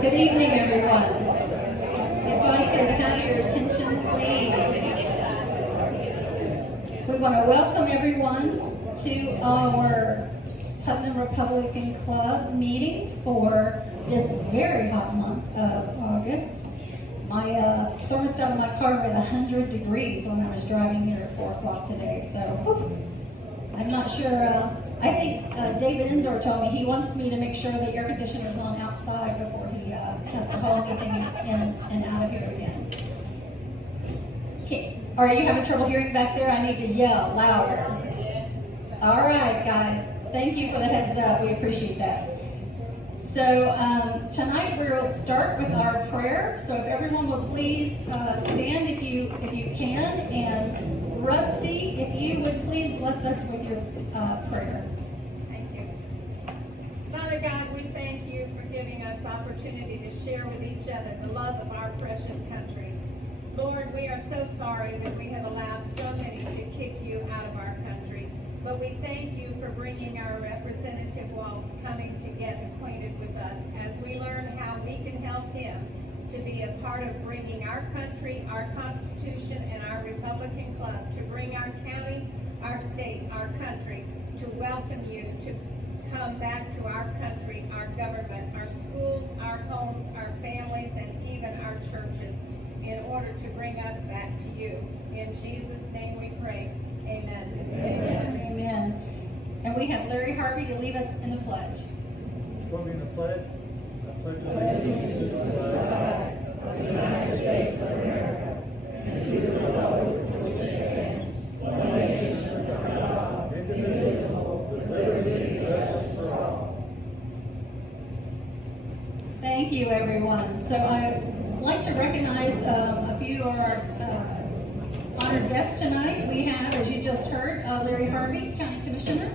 Good evening, everyone. If I could have your attention, please. We want to welcome everyone to our Putnam Republican Club meeting for this very hot month of August. My thermostat in my car read 100 degrees when I was driving here at 4 o'clock today, so I'm not sure. I think David Enzor told me he wants me to make sure the air conditioner's on outside before he has to haul anything in and out of here again. Okay. Are you having trouble hearing back there? I need to yell louder. All right, guys. Thank you for the heads up. We appreciate that. So tonight we'll start with our prayer. So if everyone will please stand if you can, and Rusty, if you would please bless us with your prayer. Thank you. Father God, we thank you for giving us opportunity to share with each other the love of our precious country. Lord, we are so sorry that we have allowed so many to kick you out of our country. But we thank you for bringing our Representative Waltz coming to get acquainted with us as we learn how we can help him to be a part of bringing our country, our Constitution, and our Republican Club to bring our county, our state, our country, to welcome you to come back to our country, our government, our schools, our homes, our families, and even our churches in order to bring us back to you. In Jesus' name we pray. Amen. Amen. Amen. And we have Larry Harvey to lead us in the pledge. Before we in the pledge, I pledge allegiance to the flag of the United States of America and to the republic for which it stands, one nation under God, indivisible, with liberty and justice for all. Thank you, everyone. So I'd like to recognize a few of our honored guests tonight. We have, as you just heard, Larry Harvey, County Commissioner.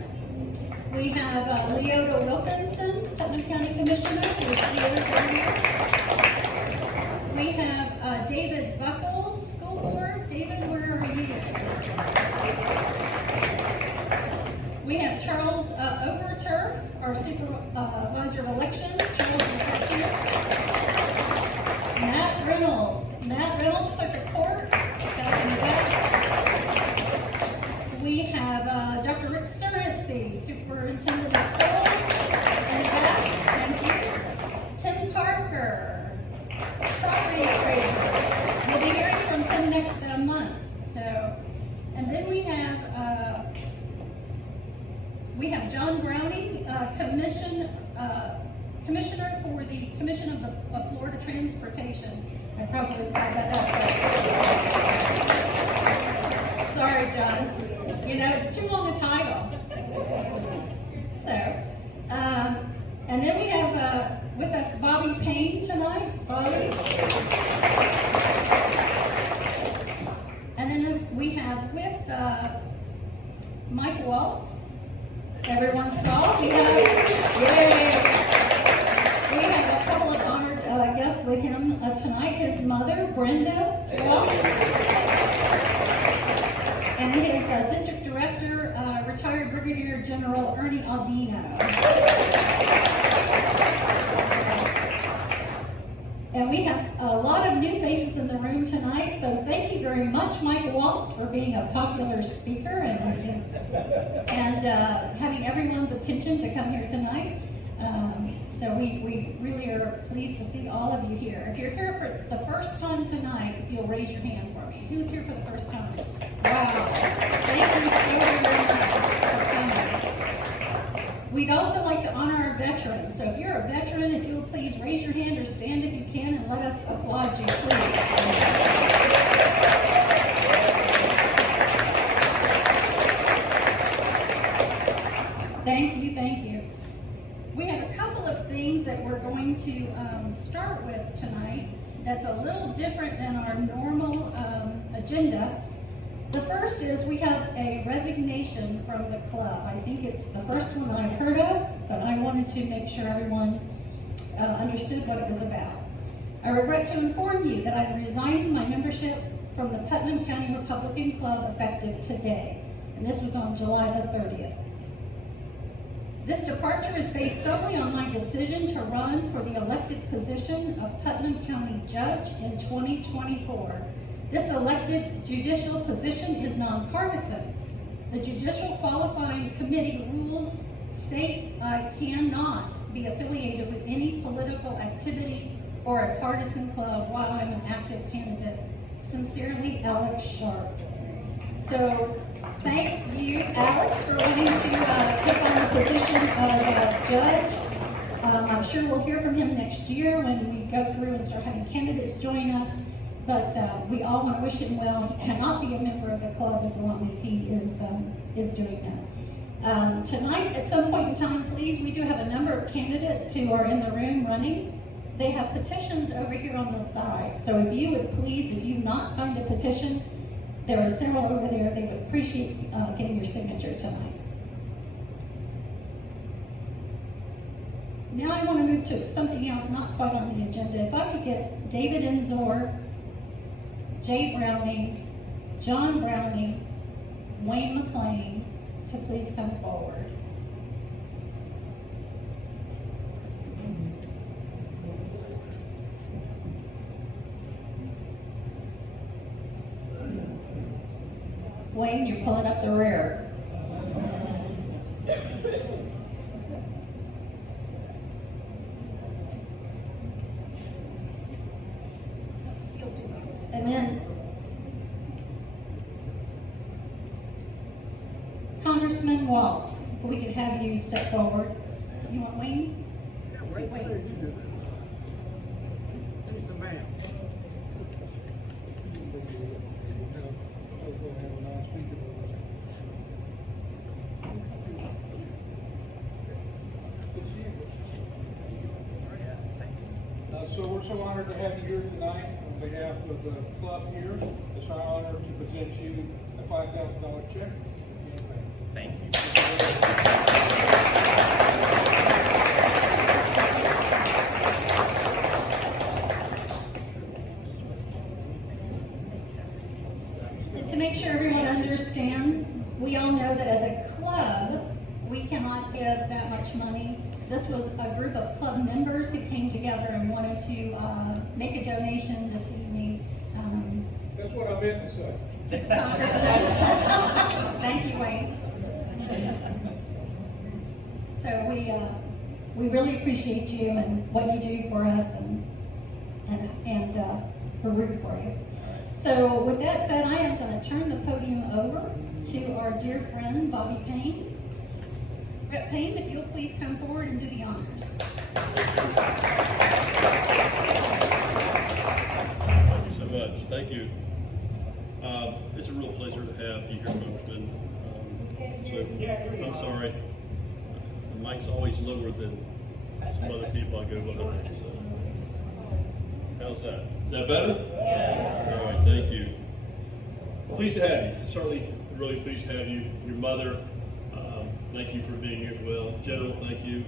We have Leota Wilkinson, Putnam County Commissioner, who's here. We have David Buckles, School Board. David, where are you? We have Charles Overturf, our Supervisor of Elections. Charles is right here. Matt Reynolds, Clerk of Court, back in the back. We have Dr. Rick Surrency, Superintendent of Schools, in the back. Thank you. Tim Parker, Property Appraiser. We'll be hearing from Tim next month. So, and then we have John Browning, Commissioner for the Commission of Florida Transportation. I probably got that up. Sorry, John. You know, it's too long a title. So, and then we have with us Bobby Payne tonight. Bobby. And then we have with Michael Waltz. Everyone saw. We have a couple of honored guests with him tonight. His mother, Brenda Waltz, and his district director, retired Brigadier General Ernie Aldino. And we have a lot of new faces in the room tonight, so thank you very much, Michael Waltz, for being a popular speaker and having everyone's attention to come here tonight. So we really are pleased to see all of you here. If you're here for the first time tonight, if you'll raise your hand for me. Who's here for the first time? Wow. Thank you so very much for coming. We'd also like to honor our veterans. So if you're a veteran, if you'll please raise your hand or stand if you can and let us applaud you, please. Thank you, thank you. We have a couple of things that we're going to start with tonight that's a little different than our normal agenda. The first is we have a resignation from the club. I think it's the first one I've heard of, but I wanted to make sure everyone understood what it was about. I regret to inform you that I'm resigning my membership from the Putnam County Republican Club effective today. And this was on July the 30th. This departure is based solely on my decision to run for the elected position of Putnam County Judge in 2024. This elected judicial position is nonpartisan. The Judicial Qualifying Committee rules state I cannot be affiliated with any political activity or a partisan club while I'm an active candidate. Sincerely, Alex Sharp. So, thank you, Alex, for wanting to take on the position of judge. I'm sure we'll hear from him next year when we go through and start having candidates join us. But we all want to wish him well. He cannot be a member of the club as long as he is doing that. Tonight, at some point in time, please, we do have a number of candidates who are in the room running. They have petitions over here on the side. So if you would please, if you've not signed a petition, there are several over there. They would appreciate getting your signature tonight. Now I want to move to something else not quite on the agenda. If I could get David Enzor, Jay Browning, John Browning, Wayne McLean to please come forward. Wayne, you're pulling up the rear. And then Congressman Waltz, if we could have you step forward. You want Wayne? Wayne. He's the man. So we're so honored to have you here tonight on behalf of the club here. It's our honor to present you a $5,000 check. Thank you. And to make sure everyone understands, we all know that as a club, we cannot give that much money. This was a group of club members who came together and wanted to make a donation this evening. That's what I meant to say. To Congressman. Thank you, Wayne. So we really appreciate you and what you do for us, and we're rooting for you. So with that said, I am going to turn the podium over to our dear friend Bobby Payne. Rep. Payne, if you'll please come forward and do the honors. Thank you so much. Thank you. It's a real pleasure to have you here, Congressman. So I'm sorry. The mic's always lower than some other people I go with. So. How's that? Is that better? Yeah. All right, thank you. Pleased to have you. Certainly really pleased to have you. Your mother, thank you for being here as well. General, thank you.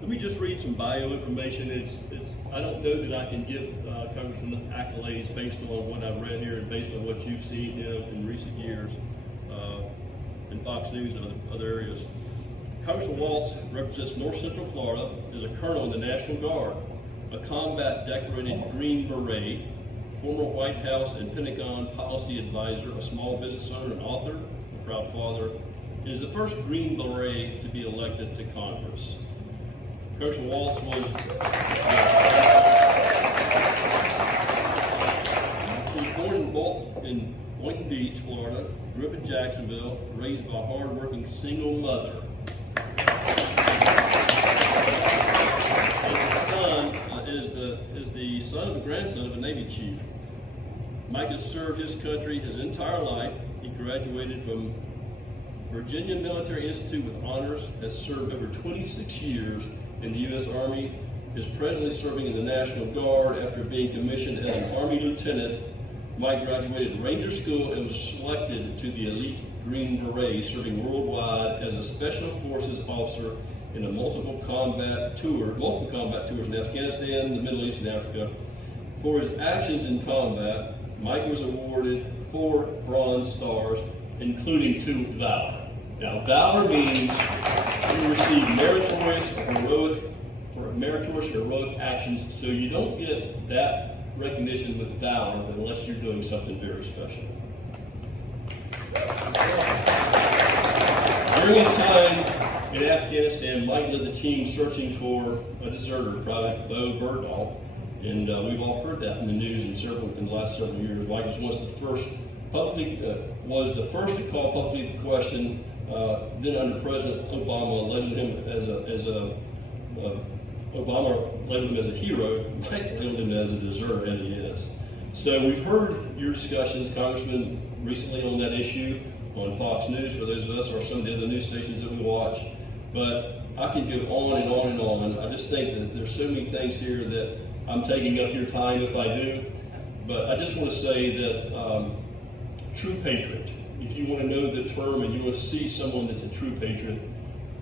Let me just read some bio information. I don't know that I can give Congressman enough accolades based on what I've read here and based on what you've seen in recent years in Fox News and other areas. Congressman Waltz represents North Central Florida, is a colonel in the National Guard, a combat decorated Green Beret, former White House and Pentagon policy advisor, a small business owner and author, a proud father, and is the first Green Beret to be elected to Congress. Congressman Waltz was born in Boynton Beach, Florida, grew up in Jacksonville, raised by a hard-working single mother. His son is the son of a grandson of a Navy chief. Mike has served his country his entire life. He graduated from Virginia Military Institute with honors, has served over 26 years in the U.S. Army, is presently serving in the National Guard after being commissioned as an Army Lieutenant. Mike graduated Ranger School and was selected to the elite Green Beret, serving worldwide as a Special Forces officer in multiple combat tours in Afghanistan, the Middle East, and Africa. For his actions in combat, Mike was awarded 4 Bronze Stars, including 2 with valor. Now, valor means you receive meritorious heroic actions, so you don't get that recognition with valor unless you're doing something very special. During his time in Afghanistan, Mike led the team searching for a deserter, Private Bo Bergdahl, and we've all heard that in the news in the last several years. Mike was the first to call publicly the question. Then under President Obama labeled him Obama labeled him as a hero. Mike labeled him as a deserter, as he is. So we've heard your discussions, Congressman, recently on that issue on Fox News, for those of us or some of the other news stations that we watch. But I can go on and on and on. I just think that there's so many things here that I'm taking up your time if I do. But I just want to say that true patriot, if you want to know the term and you want to see someone that's a true patriot,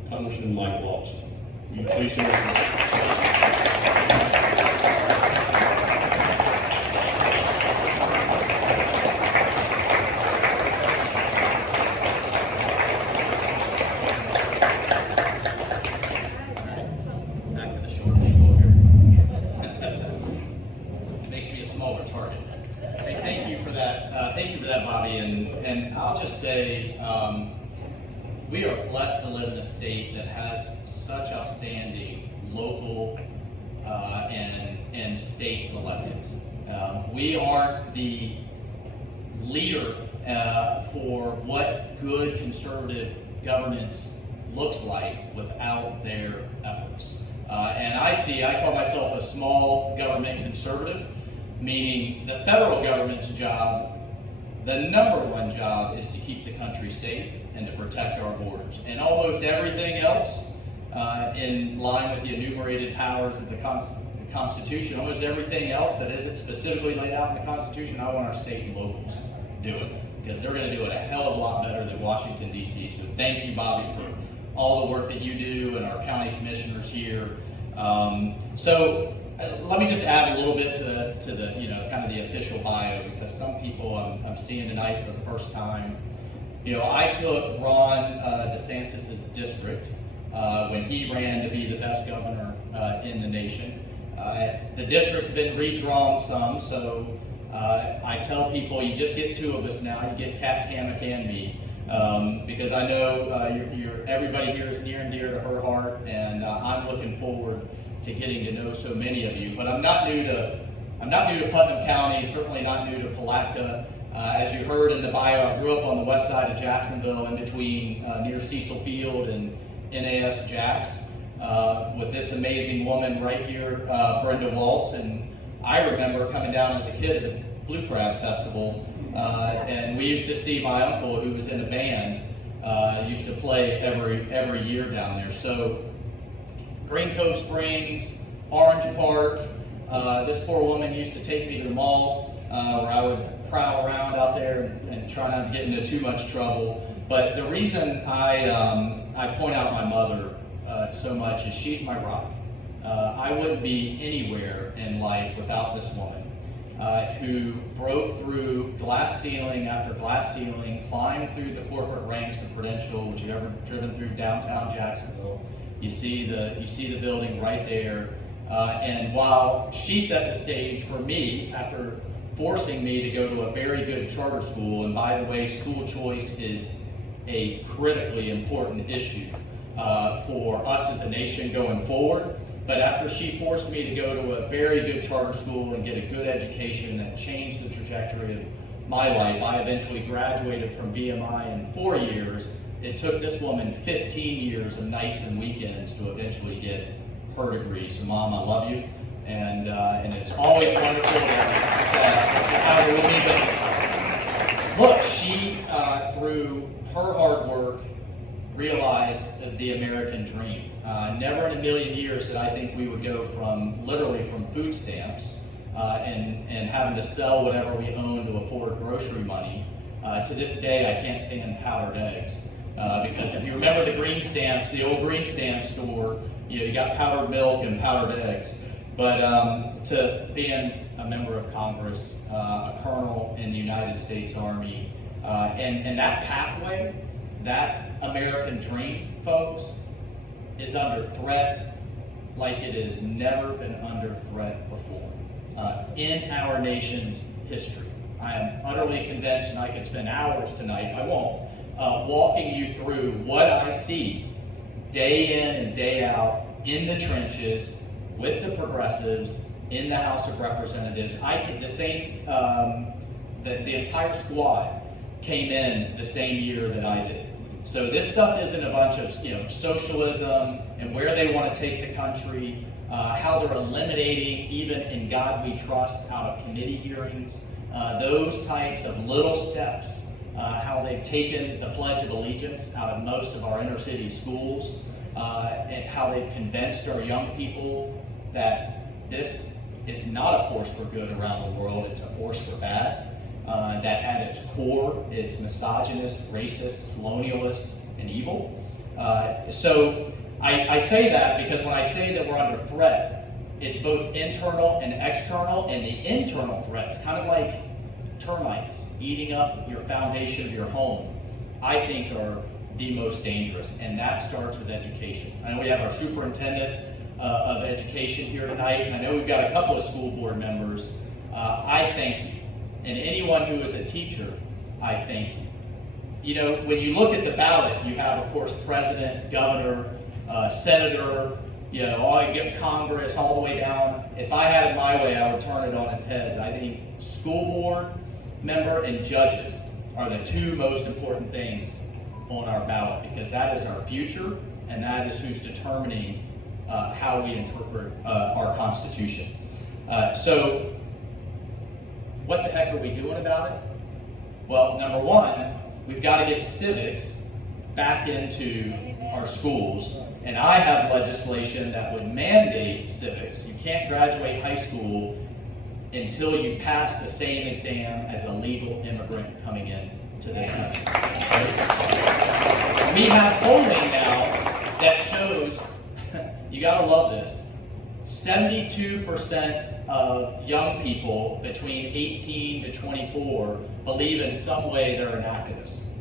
Congressman Michael Waltz. You please join us. Back to the short people here. Makes me a smaller target. Hey, thank you for that. Thank you for that, Bobby. And I'll just say, we are blessed to live in a state that has such outstanding local and state elections. We aren't the leader for what good conservative governance looks like without their efforts. And I call myself a small government conservative, meaning the federal government's job, the number one job, is to keep the country safe and to protect our borders. And almost everything else, in line with the enumerated powers of the Constitution, almost everything else that isn't specifically laid out in the Constitution, I want our state and locals to do it, because they're going to do it a hell of a lot better than Washington, D.C. So thank you, Bobby, for all the work that you do, and our county commissioners here. Let me just add a little bit to the kind of the official bio, because some people I'm seeing tonight for the first time. I took Ron DeSantis' district when he ran to be the best governor in the nation. The district's been redrawn some, so I tell people you just get two of us now. You get Kat Kamek and me, because I know everybody here is near and dear to her heart, and I'm looking forward to getting to know so many of you. But I'm not new to Putnam County, certainly not new to Palatka. As you heard in the bio, I grew up on the west side of Jacksonville, in between near Cecil Field and NAS Jax, with this amazing woman right here, Brenda Waltz. And I remember coming down as a kid at the Blue Crab Festival, and we used to see my uncle, who was in a band, used to play every year down there. So Green Cove Springs, Orange Park. This poor woman used to take me to the mall, where I would prowl around out there and try not to get into too much trouble. But the reason I point out my mother so much is she's my rock. I wouldn't be anywhere in life without this woman, who broke through glass ceiling after glass ceiling, climbed through the corporate ranks of Prudential, which you've ever driven through downtown Jacksonville. You see the building right there. And while she set the stage for me after forcing me to go to a very good charter school, and by the way, school choice is a critically important issue for us as a nation going forward. But after she forced me to go to a very good charter school and get a good education that changed the trajectory of my life, I eventually graduated from VMI in 4 years. It took this woman 15 years of nights and weekends to eventually get her degree. So, Mom, I love you, and it's always wonderful to have her with me. But look, she, through her hard work, realized the American dream. Never in a million years did I think we would go literally from food stamps and having to sell whatever we own to afford grocery money. To this day, I can't stand powdered eggs. Because if you remember the green stamps, the old green stamp store, you got powdered milk and powdered eggs. But to being a member of Congress, a colonel in the United States Army, and that pathway that American dream, folks, is under threat like it has never been under threat before in our nation's history. I am utterly convinced, and I could spend hours tonight, I won't, walking you through what I see day in and day out in the trenches with the progressives in the House of Representatives. The entire squad came in the same year that I did. So this stuff isn't a bunch of socialism and where they want to take the country, how they're eliminating even In God We Trust out of committee hearings, those types of little steps, how they've taken the Pledge of Allegiance out of most of our inner city schools, and how they've convinced our young people that this is not a force for good around the world, it's a force for bad. That at its core, it's misogynist, racist, colonialist, and evil. So I say that because when I say that we're under threat, it's both internal and external, and the internal threats, kind of like termites eating up your foundation of your home, I think are the most dangerous, and that starts with education. I know we have our superintendent of education here tonight, and I know we've got a couple of school board members. I thank you. And anyone who is a teacher, I thank you. When you look at the ballot, you have, of course, president, governor, senator, Congress, all the way down. If I had it my way, I would turn it on its head. I think school board member and judges are the two most important things on our ballot, because that is our future, and that is who's determining how we interpret our Constitution. So what the heck are we doing about it? Well, number one, we've got to get civics back into our schools. And I have legislation that would mandate civics. You can't graduate high school until you pass the same exam as a legal immigrant coming in to this country. We have polling now that shows, you got to love this, 72% of young people between 18 to 24 believe in some way they're an activist.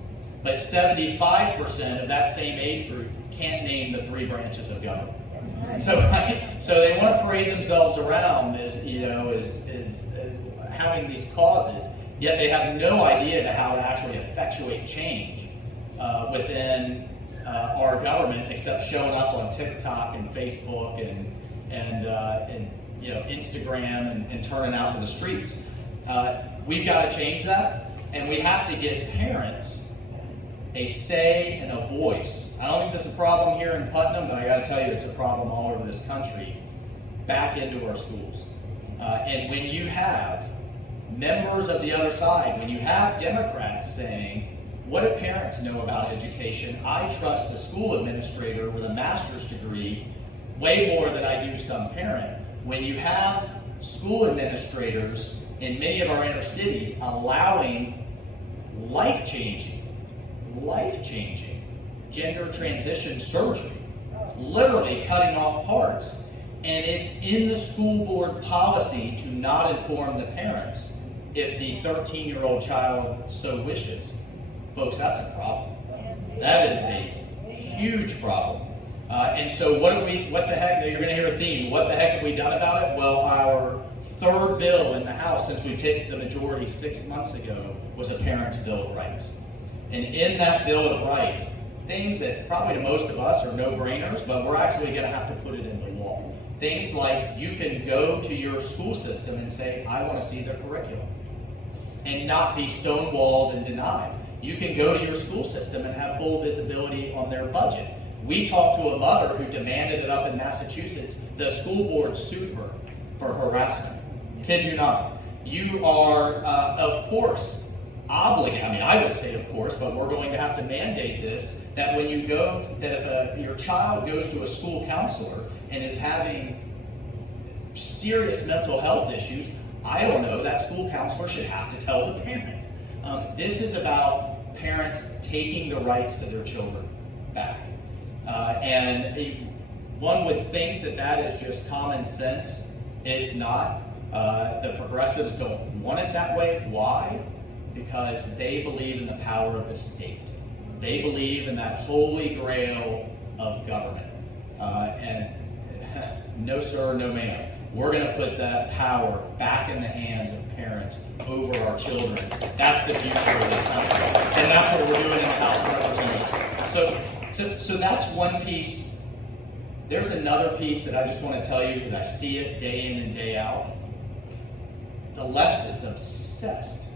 But 75% of that same age group can't name the three branches of government. So they want to parade themselves around as having these causes, yet they have no idea to how to actually effectuate change within our government, except showing up on TikTok and Facebook and Instagram and turning out to the streets. We've got to change that, and we have to get parents a say and a voice. I don't think this is a problem here in Putnam, but I got to tell you, it's a problem all over this country, back into our schools. And when you have members of the other side, when you have Democrats saying, what do parents know about education? I trust a school administrator with a master's degree way more than I do some parent. When you have school administrators in many of our inner cities allowing life-changing gender transition surgery, literally cutting off parts, and it's in the school board policy to not inform the parents if the 13-year-old child so wishes. Folks, that's a problem. That is a huge problem. And so what the heck, you're going to hear a theme, what the heck have we done about it? Well, our third bill in the House, since we took the majority 6 months ago, was a Parents' Bill of Rights. And in that Bill of Rights, things that probably to most of us are no-brainers, but we're actually going to have to put it into law. Things like you can go to your school system and say, I want to see their curriculum, and not be stonewalled and denied. You can go to your school system and have full visibility on their budget. We talked to a mother who demanded it up in Massachusetts. The school board sued her for harassment. Kid you not. You are, of course, obligated, I would say of course, but we're going to have to mandate this, that when you go, that if your child goes to a school counselor and is having serious mental health issues, I don't know, that school counselor should have to tell the parent. This is about parents taking the rights to their children back. One would think that that is just common sense. It's not. The progressives don't want it that way. Why? Because they believe in the power of the state. They believe in that holy grail of government. And no sir, no ma'am. We're going to put that power back in the hands of parents over our children. That's the future of this country. And that's what we're doing in the House of Representatives. So that's one piece. There's another piece that I just want to tell you because I see it day in and day out. The left is obsessed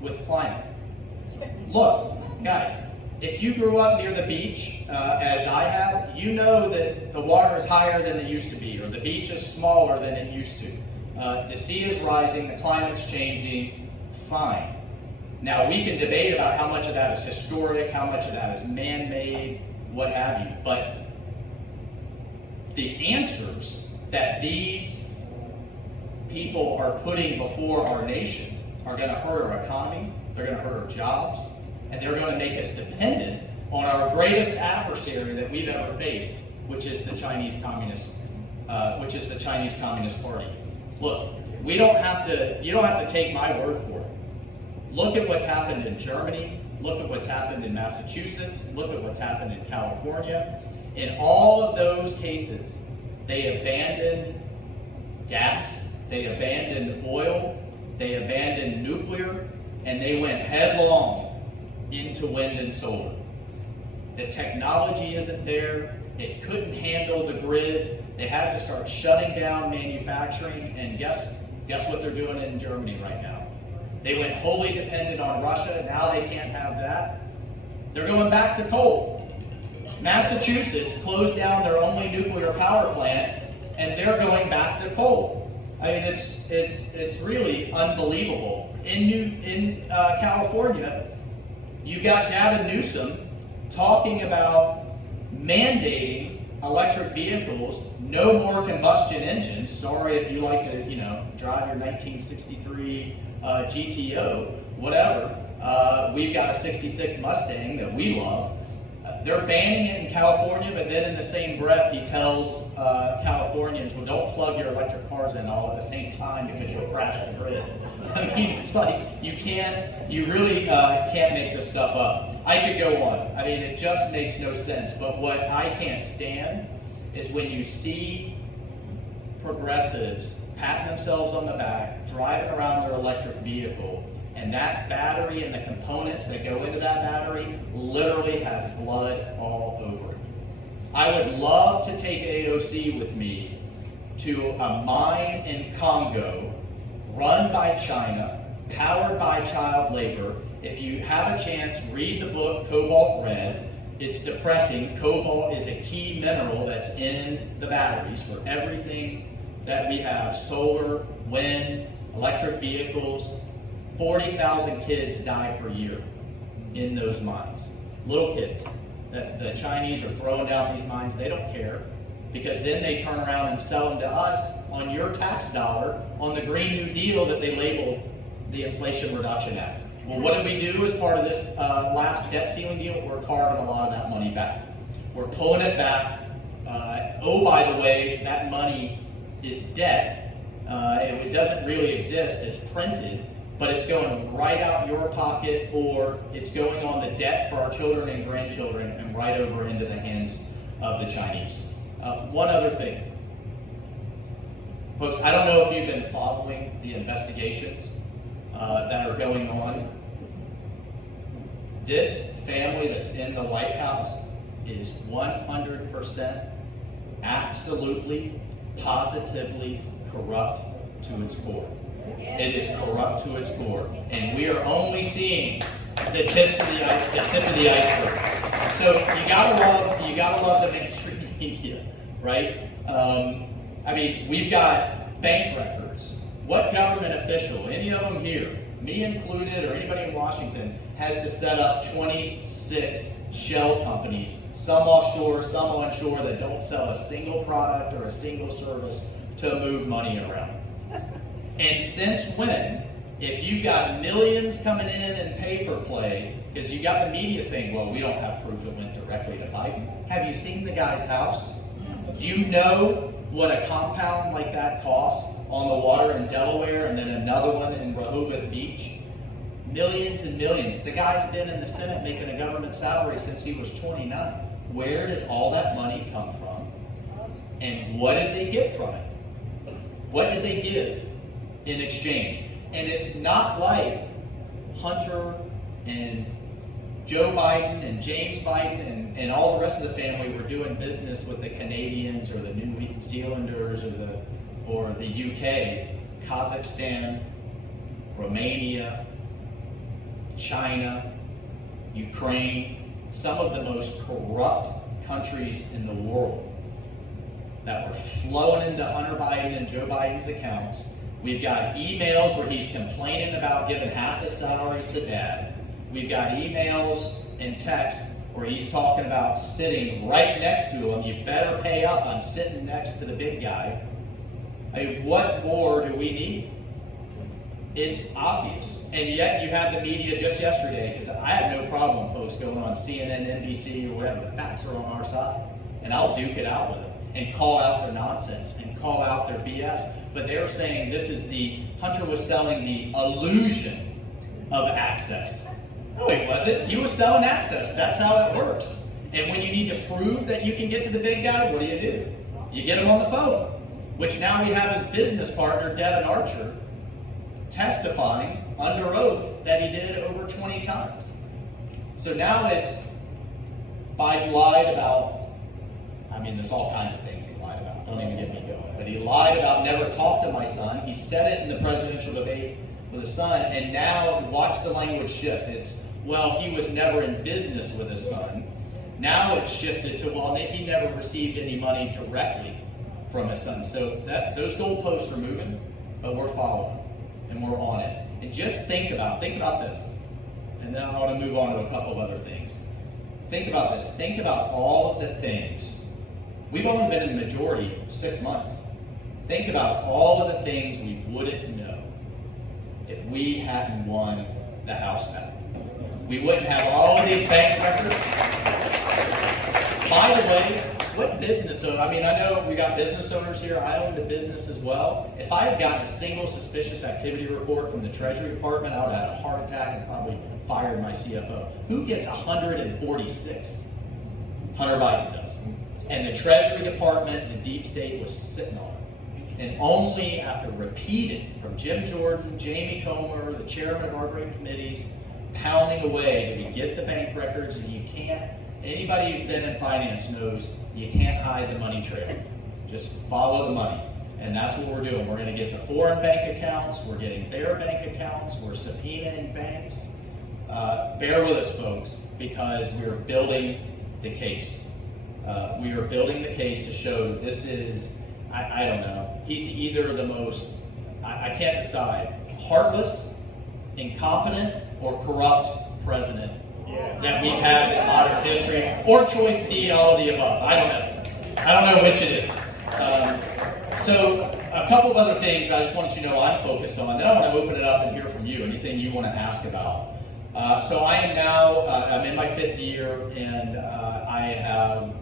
with climate. Look, guys, if you grew up near the beach, as I have, you know that the water is higher than it used to be, or the beach is smaller than it used to. The sea is rising, the climate's changing, fine. Now, we can debate about how much of that is historic, how much of that is man-made, what have you, but the answers that these people are putting before our nation are going to hurt our economy, they're going to hurt our jobs, and they're going to make us dependent on our greatest adversary that we've ever faced, which is the Chinese Communist Party. Look, you don't have to take my word for it. Look at what's happened in Germany. Look at what's happened in Massachusetts. Look at what's happened in California. In all of those cases, they abandoned gas, they abandoned oil, they abandoned nuclear, and they went headlong into wind and solar. The technology isn't there. It couldn't handle the grid. They had to start shutting down manufacturing, and guess what they're doing in Germany right now? They went wholly dependent on Russia. Now they can't have that. They're going back to coal. Massachusetts closed down their only nuclear power plant, and they're going back to coal. I mean, it's really unbelievable. In California, you've got Gavin Newsom talking about mandating electric vehicles, no more combustion engines. Sorry if you like to, drive your 1963 GTO, whatever. We've got a 66 Mustang that we love. They're banning it in California, but then in the same breath, he tells Californians, well, don't plug your electric cars in all at the same time because you'll crash the grid. I mean, it's like you really can't make this stuff up. I could go on. I mean, it just makes no sense. But what I can't stand is when you see progressives patting themselves on the back, driving around their electric vehicle, and that battery and the components that go into that battery literally has blood all over it. I would love to take AOC with me to a mine in Congo run by China, powered by child labor. If you have a chance, read the book Cobalt Red. It's depressing. Cobalt is a key mineral that's in the batteries for everything that we have: solar, wind, electric vehicles. 40,000 kids die per year in those mines. Little kids. The Chinese are throwing down these mines. They don't care, because then they turn around and sell them to us on your tax dollar on the Green New Deal that they labeled the Inflation Reduction Act. Well, what did we do as part of this last debt ceiling deal? We're carving a lot of that money back. We're pulling it back. Oh, by the way, that money is debt. It doesn't really exist. It's printed, but it's going right out your pocket, or it's going on the debt for our children and grandchildren and right over into the hands of the Chinese. One other thing. Folks, I don't know if you've been following the investigations that are going on. This family that's in the White House is 100% absolutely, positively corrupt to its core. It is corrupt to its core, and we are only seeing the tip of the iceberg. So you gotta love the mainstream media, right? I mean, we've got bank records. What government official, any of them here, me included, or anybody in Washington, has to set up 26 shell companies, some offshore, some onshore, that don't sell a single product or a single service to move money around? And since when, if you got millions coming in and pay for play, because you got the media saying, well, we don't have proof it went directly to Biden. Have you seen the guy's house? Do you know what a compound like that costs on the water in Delaware, and then another one in Rehoboth Beach? millions and millions. The guy's been in the Senate making a government salary since he was 29. Where did all that money come from? And what did they get from it? What did they give in exchange? And it's not like Hunter and Joe Biden and James Biden and all the rest of the family were doing business with the Canadians or the New Zealanders or the UK, Kazakhstan, Romania, China, Ukraine, some of the most corrupt countries in the world that were flowing into Hunter Biden and Joe Biden's accounts. We've got emails where he's complaining about giving half his salary to dad. We've got emails and texts where he's talking about sitting right next to him. You better pay up. I'm sitting next to the big guy. I mean, what more do we need? It's obvious. And yet you had the media just yesterday, because I have no problem, folks, going on CNN, NBC, or whatever. The facts are on our side. And I'll duke it out with them and call out their nonsense and call out their BS. But they're saying this is Hunter was selling the illusion of access. No, he wasn't. He was selling access. That's how it works. And when you need to prove that you can get to the big guy, what do? You get him on the phone, which now we have his business partner, Devin Archer, testifying under oath that he did over 20 times. So now it's Biden lied about, there's all kinds of things he lied about. Don't even get me going. But he lied about never talked to my son. He said it in the presidential debate with his son, and now watch the language shift. It's, well, he was never in business with his son. Now it's shifted to, well, he never received any money directly from his son. So those goalposts are moving, but we're following and we're on it. And just think about this. And then I want to move on to a couple of other things. Think about this. Think about all of the things. We've only been in the majority 6 months. Think about all of the things we wouldn't know if we hadn't won the House battle. We wouldn't have all of these bank records. By the way, what business owner? I know we got business owners here. I owned a business as well. If I had gotten a single suspicious activity report from the Treasury Department, I would have had a heart attack and probably fired my CFO. Who gets 146? Hunter Biden does. And the Treasury Department, the deep state, was sitting on it. And only after repeated from Jim Jordan, Jamie Comer, the chairman of our great committees, pounding away did we get the bank records. And you can't, anybody who's been in finance knows you can't hide the money trail. Just follow the money. And that's what we're doing. We're going to get the foreign bank accounts. We're getting their bank accounts. We're subpoenaing banks. Bear with us, folks, because we're building the case. We are building the case to show that this is, I don't know, he's either the most, I can't decide, heartless, incompetent, or corrupt president that we've had in modern history, or choice D, all of the above. I don't know. I don't know which it is. So a couple of other things I just want you to know I'm focused on. Then I want to open it up and hear from you, anything you want to ask about. So I am now, I'm in my 5th year, and I have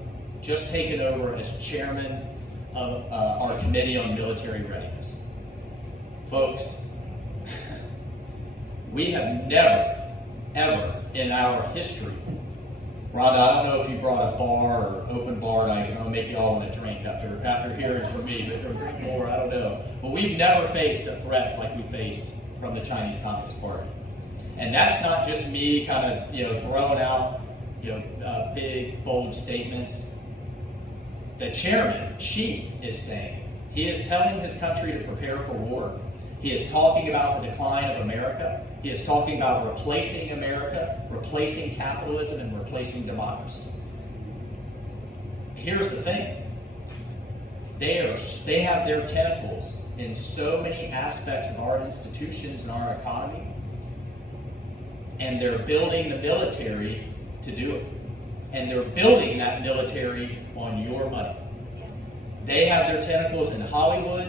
just taken over as chairman of our Committee on Military Readiness. Folks, we have never, ever in our history, Rhonda, I don't know if you brought a bar or open bar tonight, because I'm going to make you all want to drink after hearing from me, but or drink more, I don't know. But we've never faced a threat like we face from the Chinese Communist Party. And that's not just me kind of, throwing out, big, bold statements. The chairman, Xi, is saying, he is telling his country to prepare for war. He is talking about the decline of America. He is talking about replacing America, replacing capitalism, and replacing democracy. Here's the thing. They have their tentacles in so many aspects of our institutions and our economy, and they're building the military to do it. And they're building that military on your money. They have their tentacles in Hollywood,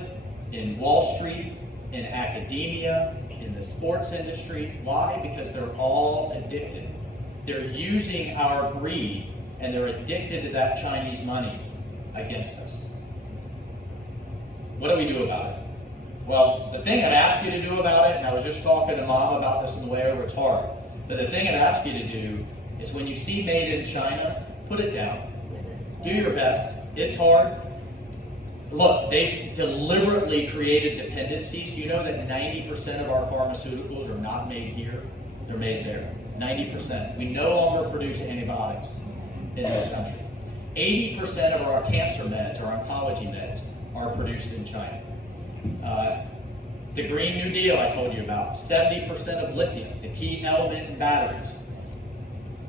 in Wall Street, in academia, in the sports industry. Why? Because they're all addicted. They're using our greed, and they're addicted to that Chinese money against us. What do we do about it? Well, the thing I'd ask you to do about it, and I was just talking to Mom about this on the way over, it's hard. But the thing I'd ask you to do is when you see made in China, put it down. Do your best. It's hard. Look, they deliberately created dependencies. Do you know that 90% of our pharmaceuticals are not made here? They're made there. 90%. We no longer produce antibiotics in this country. 80% of our cancer meds, our oncology meds, are produced in China. The Green New Deal I told you about, 70% of lithium, the key element in batteries,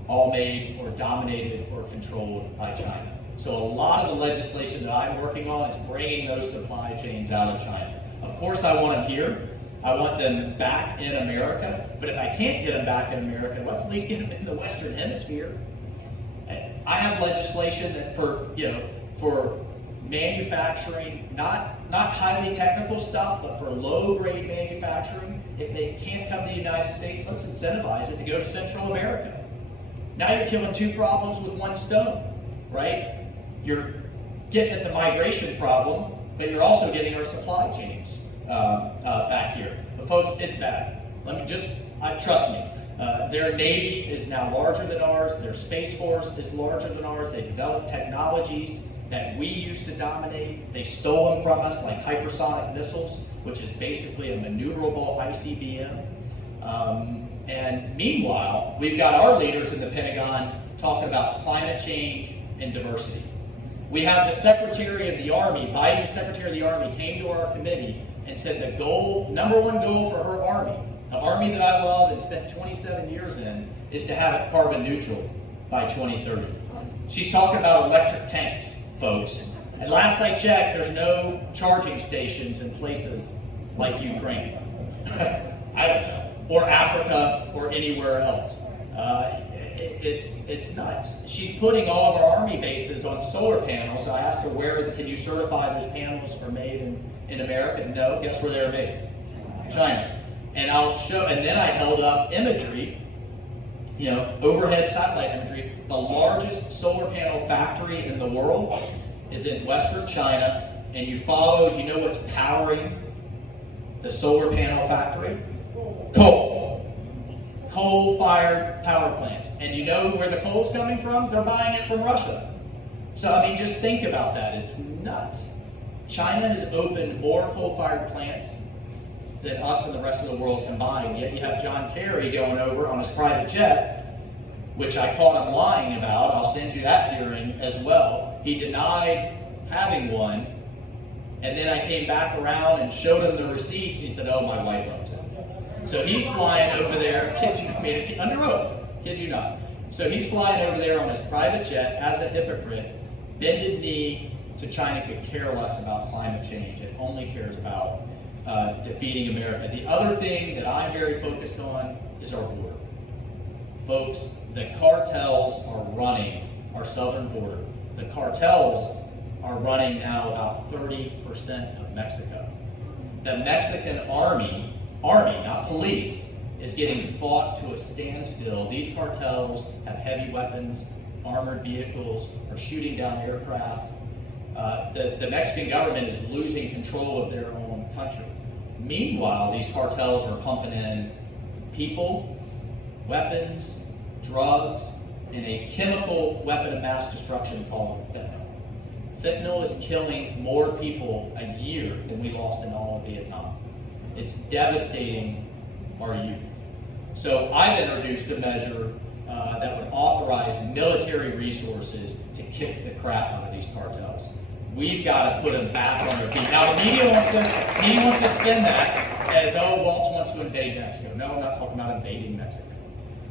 all made or dominated or controlled by China. So a lot of the legislation that I'm working on is bringing those supply chains out of China. Of course I want them here. I want them back in America. But if I can't get them back in America, let's at least get them in the Western Hemisphere. I have legislation that for manufacturing, not highly technical stuff, but for low-grade manufacturing, if they can't come to the United States, let's incentivize it to go to Central America. Now you're killing two problems with one stone, right? You're getting at the migration problem, but you're also getting our supply chains back here. But folks, it's bad. Trust me. Their Navy is now larger than ours. Their Space Force is larger than ours. They developed technologies that we used to dominate. They stole them from us, like hypersonic missiles, which is basically a maneuverable ICBM. And meanwhile, we've got our leaders in the Pentagon talking about climate change and diversity. We have the Secretary of the Army, Biden's Secretary of the Army, came to our committee and said the number one goal for her Army, the Army that I love and spent 27 years in, is to have it carbon neutral by 2030. She's talking about electric tanks, folks. And last I checked, there's no charging stations in places like Ukraine. I don't know. Or Africa or anywhere else. It's nuts. She's putting all of our Army bases on solar panels. I asked her can you certify those panels are made in America? No. Guess where they're made? China. And then I held up imagery, overhead satellite imagery. The largest solar panel factory in the world is in Western China. And do you know what's powering the solar panel factory? Coal-fired power plants. And you know where the coal's coming from? They're buying it from Russia. So, just think about that. It's nuts. China has opened more coal-fired plants than us and the rest of the world combined. Yet you have John Kerry going over on his private jet, which I caught him lying about. I'll send you that hearing as well. He denied having one. And then I came back around and showed him the receipts, and he said, oh, my wife owns it. So he's flying over there, under oath, kid you not. So he's flying over there on his private jet as a hypocrite, bended knee to China, could care less about climate change. It only cares about defeating America. The other thing that I'm very focused on is our border. Folks, the cartels are running our southern border. The cartels are running now about 30% of Mexico. The Mexican army, not police, is getting fought to a standstill. These cartels have heavy weapons, armored vehicles, are shooting down aircraft. The Mexican government is losing control of their own country. Meanwhile, these cartels are pumping in people, weapons, drugs, and a chemical weapon of mass destruction called fentanyl. Fentanyl is killing more people a year than we lost in all of Vietnam. It's devastating our youth. So I've introduced a measure that would authorize military resources to kick the crap out of these cartels. We've got to put them back on their feet. Now the media wants to spin that as, Waltz wants to invade Mexico. No, I'm not talking about invading Mexico.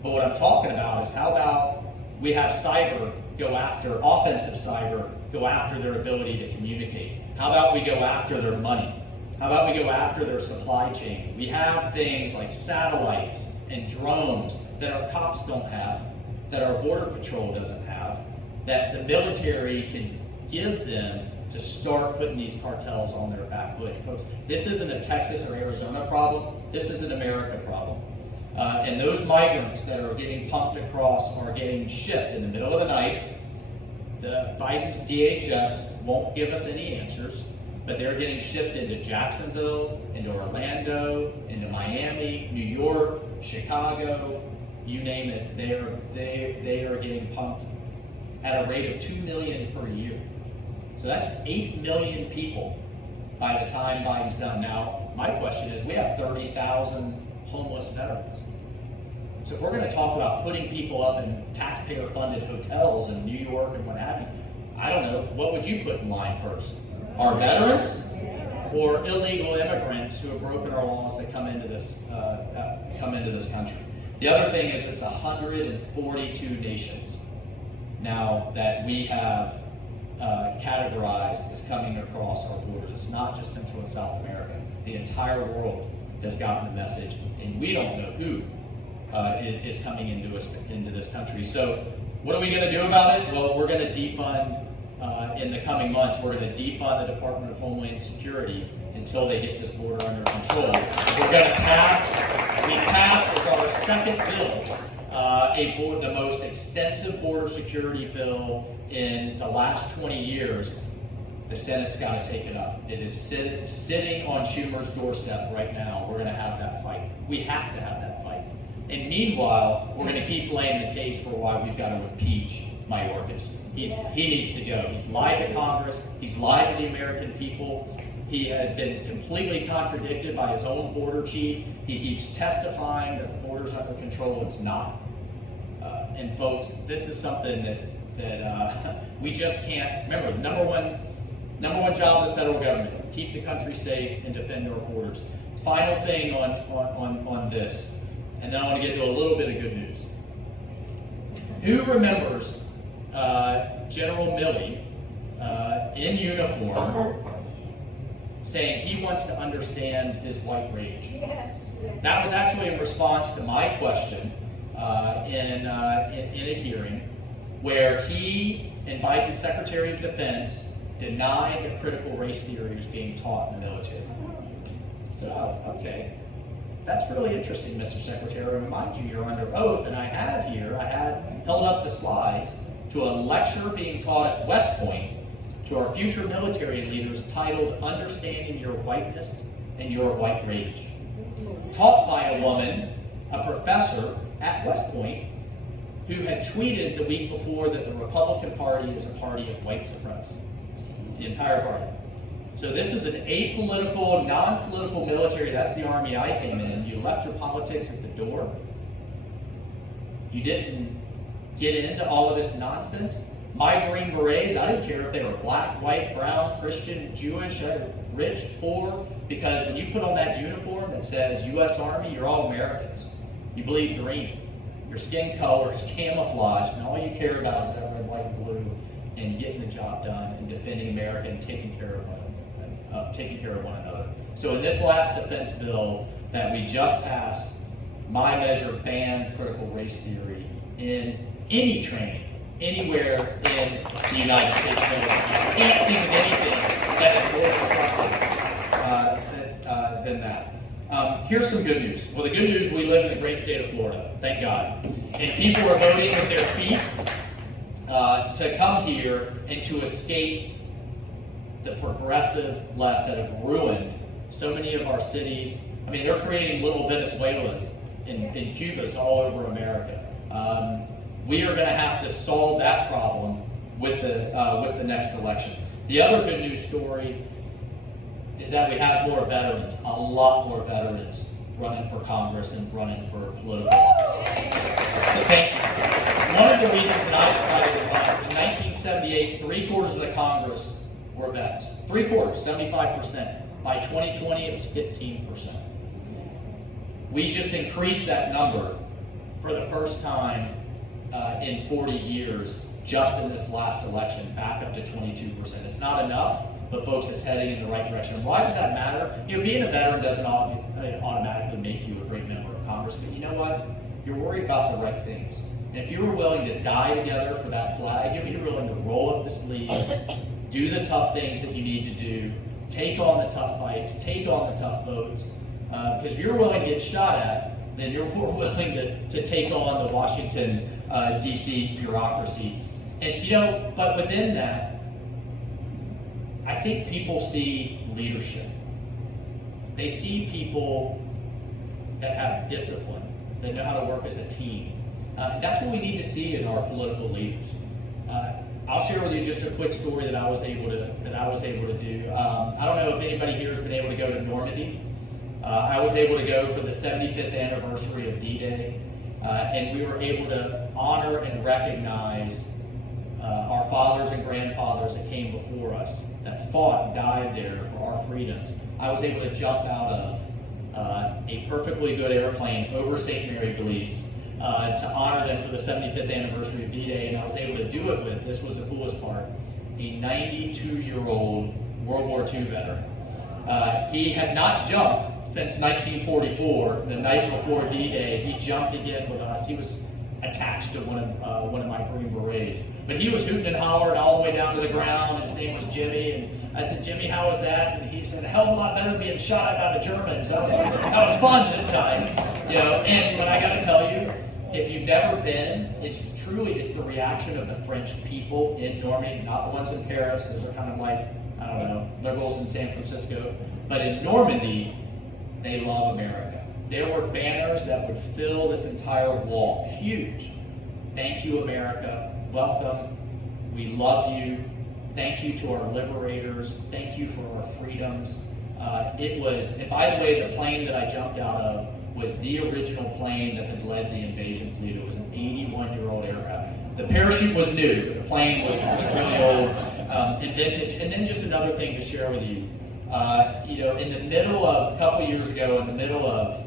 But what I'm talking about is how about we have offensive cyber go after their ability to communicate. How about we go after their money? How about we go after their supply chain? We have things like satellites and drones that our cops don't have, that our border patrol doesn't have, that the military can give them to start putting these cartels on their back foot. Folks, this isn't a Texas or Arizona problem. This is an America problem. And those migrants that are getting pumped across are getting shipped in the middle of the night. The Biden's DHS won't give us any answers. but they're getting shipped into Jacksonville, into Orlando, into Miami, New York, Chicago, you name it. They are getting pumped at a rate of 2 million per year. So that's 8 million people by the time Biden's done. Now, my question is, we have 30,000 homeless veterans. So if we're going to talk about putting people up in taxpayer-funded hotels in New York and what have you, I don't know, what would you put in line first? Our veterans or illegal immigrants who have broken our laws that come into this country? The other thing is it's 142 nations now that we have categorized as coming across our border. It's not just Central and South America. The entire world has gotten the message, and we don't know who is coming into this country. So what are we going to do about it? Well, we're going to defund, in the coming months, we're going to defund the Department of Homeland Security until they get this border under control. We're going to we passed as our second bill, the most extensive border security bill in the last 20 years. The Senate's got to take it up. It is sitting on Schumer's doorstep right now. We're going to have that fight. We have to have that fight. And meanwhile, we're going to keep laying the case for why we've got to impeach Mayorkas. He needs to go. He's lied to Congress. He's lied to the American people. He has been completely contradicted by his own border chief. He keeps testifying that the border's under control. It's not. And folks, this is something that we just can't. Remember, the number one job of the federal government: keep the country safe and defend our borders. Final thing on this, and then I want to get to a little bit of good news. Who remembers General Milley in uniform saying he wants to understand his white rage? Yes. That was actually in response to my question in a hearing where he and Biden's Secretary of Defense denied that critical race theory was being taught in the military. I said, oh, okay. That's really interesting, Mr. Secretary. Remind you, you're under oath, and I had held up the slides to a lecture being taught at West Point to our future military leaders titled Understanding Your Whiteness and Your White Rage. Taught by a woman, a professor at West Point, who had tweeted the week before that the Republican Party is a party of white supremacists. The entire party. So this is an apolitical, non-political military. That's the army I came in. You left your politics at the door. You didn't get into all of this nonsense. My Green Berets, I didn't care if they were black, white, brown, Christian, Jewish, rich, poor, because when you put on that uniform that says U.S. Army, you're all Americans. You bleed green. Your skin color is camouflage, and all you care about is that red, white, and blue, and getting the job done and defending America and taking care of one another. So in this last defense bill that we just passed, my measure banned critical race theory in any training, anywhere in the United States military. You can't think of anything that is more destructive than that. Here's some good news. Well, the good news, we live in the great state of Florida, thank God. And people are voting with their feet to come here and to escape the progressive left that have ruined so many of our cities. I mean, they're creating little Venezuelas in Cubas all over America. We are going to have to solve that problem with the next election. The other good news story is that we have more veterans, a lot more veterans running for Congress and running for political office. So thank you. One of the reasons that I decided to run is in 1978, 3/4 of the Congress were vets. 3/4, 75%. By 2020, it was 15%. We just increased that number for the first time in 40 years, just in this last election, back up to 22%. It's not enough, but folks, it's heading in the right direction. And why does that matter? You know, being a veteran doesn't automatically make you a great member of Congress, but you know what? You're worried about the right things. And if you were willing to die together for that flag, you'd be willing to roll up the sleeves, do the tough things that you need to do, take on the tough fights, take on the tough votes. Because if you're willing to get shot at, then you're more willing to take on the Washington, D.C. bureaucracy. And, you know, but within that, I think people see leadership. They see people that have discipline, that know how to work as a team. That's what we need to see in our political leaders. I'll share with you just a quick story that I was able to do. I don't know if anybody here has been able to go to Normandy. I was able to go for the 75th anniversary of D-Day, and we were able to honor and recognize our fathers and grandfathers that came before us, that fought and died there for our freedoms. I was able to jump out of a perfectly good airplane over St. Mary Glees to honor them for the 75th anniversary of D-Day, and I was able to do it with, this was the coolest part, a 92-year-old World War II veteran. He had not jumped since 1944, the night before D-Day. He jumped again with us. He was attached to one of my Green Berets. But he was hooting and hollering all the way down to the ground. His name was Jimmy, and I said, "Jimmy, how was that?" And he said, "A hell of a lot better than being shot at by the Germans. That was fun this time." You know, and but I got to tell you, if you've never been, it's the reaction of the French people in Normandy, not the ones in Paris. Those are kind of like, I don't know, liberals in San Francisco. But in Normandy, they love America. There were banners that would fill this entire wall. Huge. "Thank you, America. Welcome. We love you. Thank you to our liberators. Thank you for our freedoms." And by the way, the plane that I jumped out of was the original plane that had led the invasion fleet. It was an 81-year-old aircraft. The parachute was new, but the plane was really old and vintage. And then just another thing to share with you. In the middle of, a couple years ago, in the middle of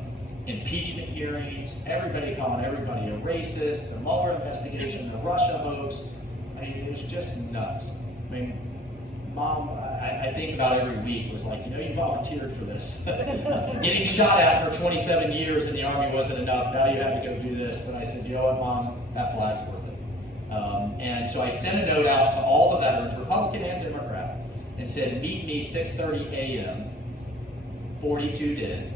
impeachment hearings, everybody calling everybody a racist, the Mueller investigation, the Russia hoax. I mean, it was just nuts. I mean, Mom, I think about every week was like, you volunteered for this. Getting shot at for 27 years in the Army wasn't enough. Now you have to go do this. But I said, you know what, Mom, that flag's worth it. And so I sent a note out to all the veterans, Republican and Democrat, and said, meet me 6:30 a.m., 42 did,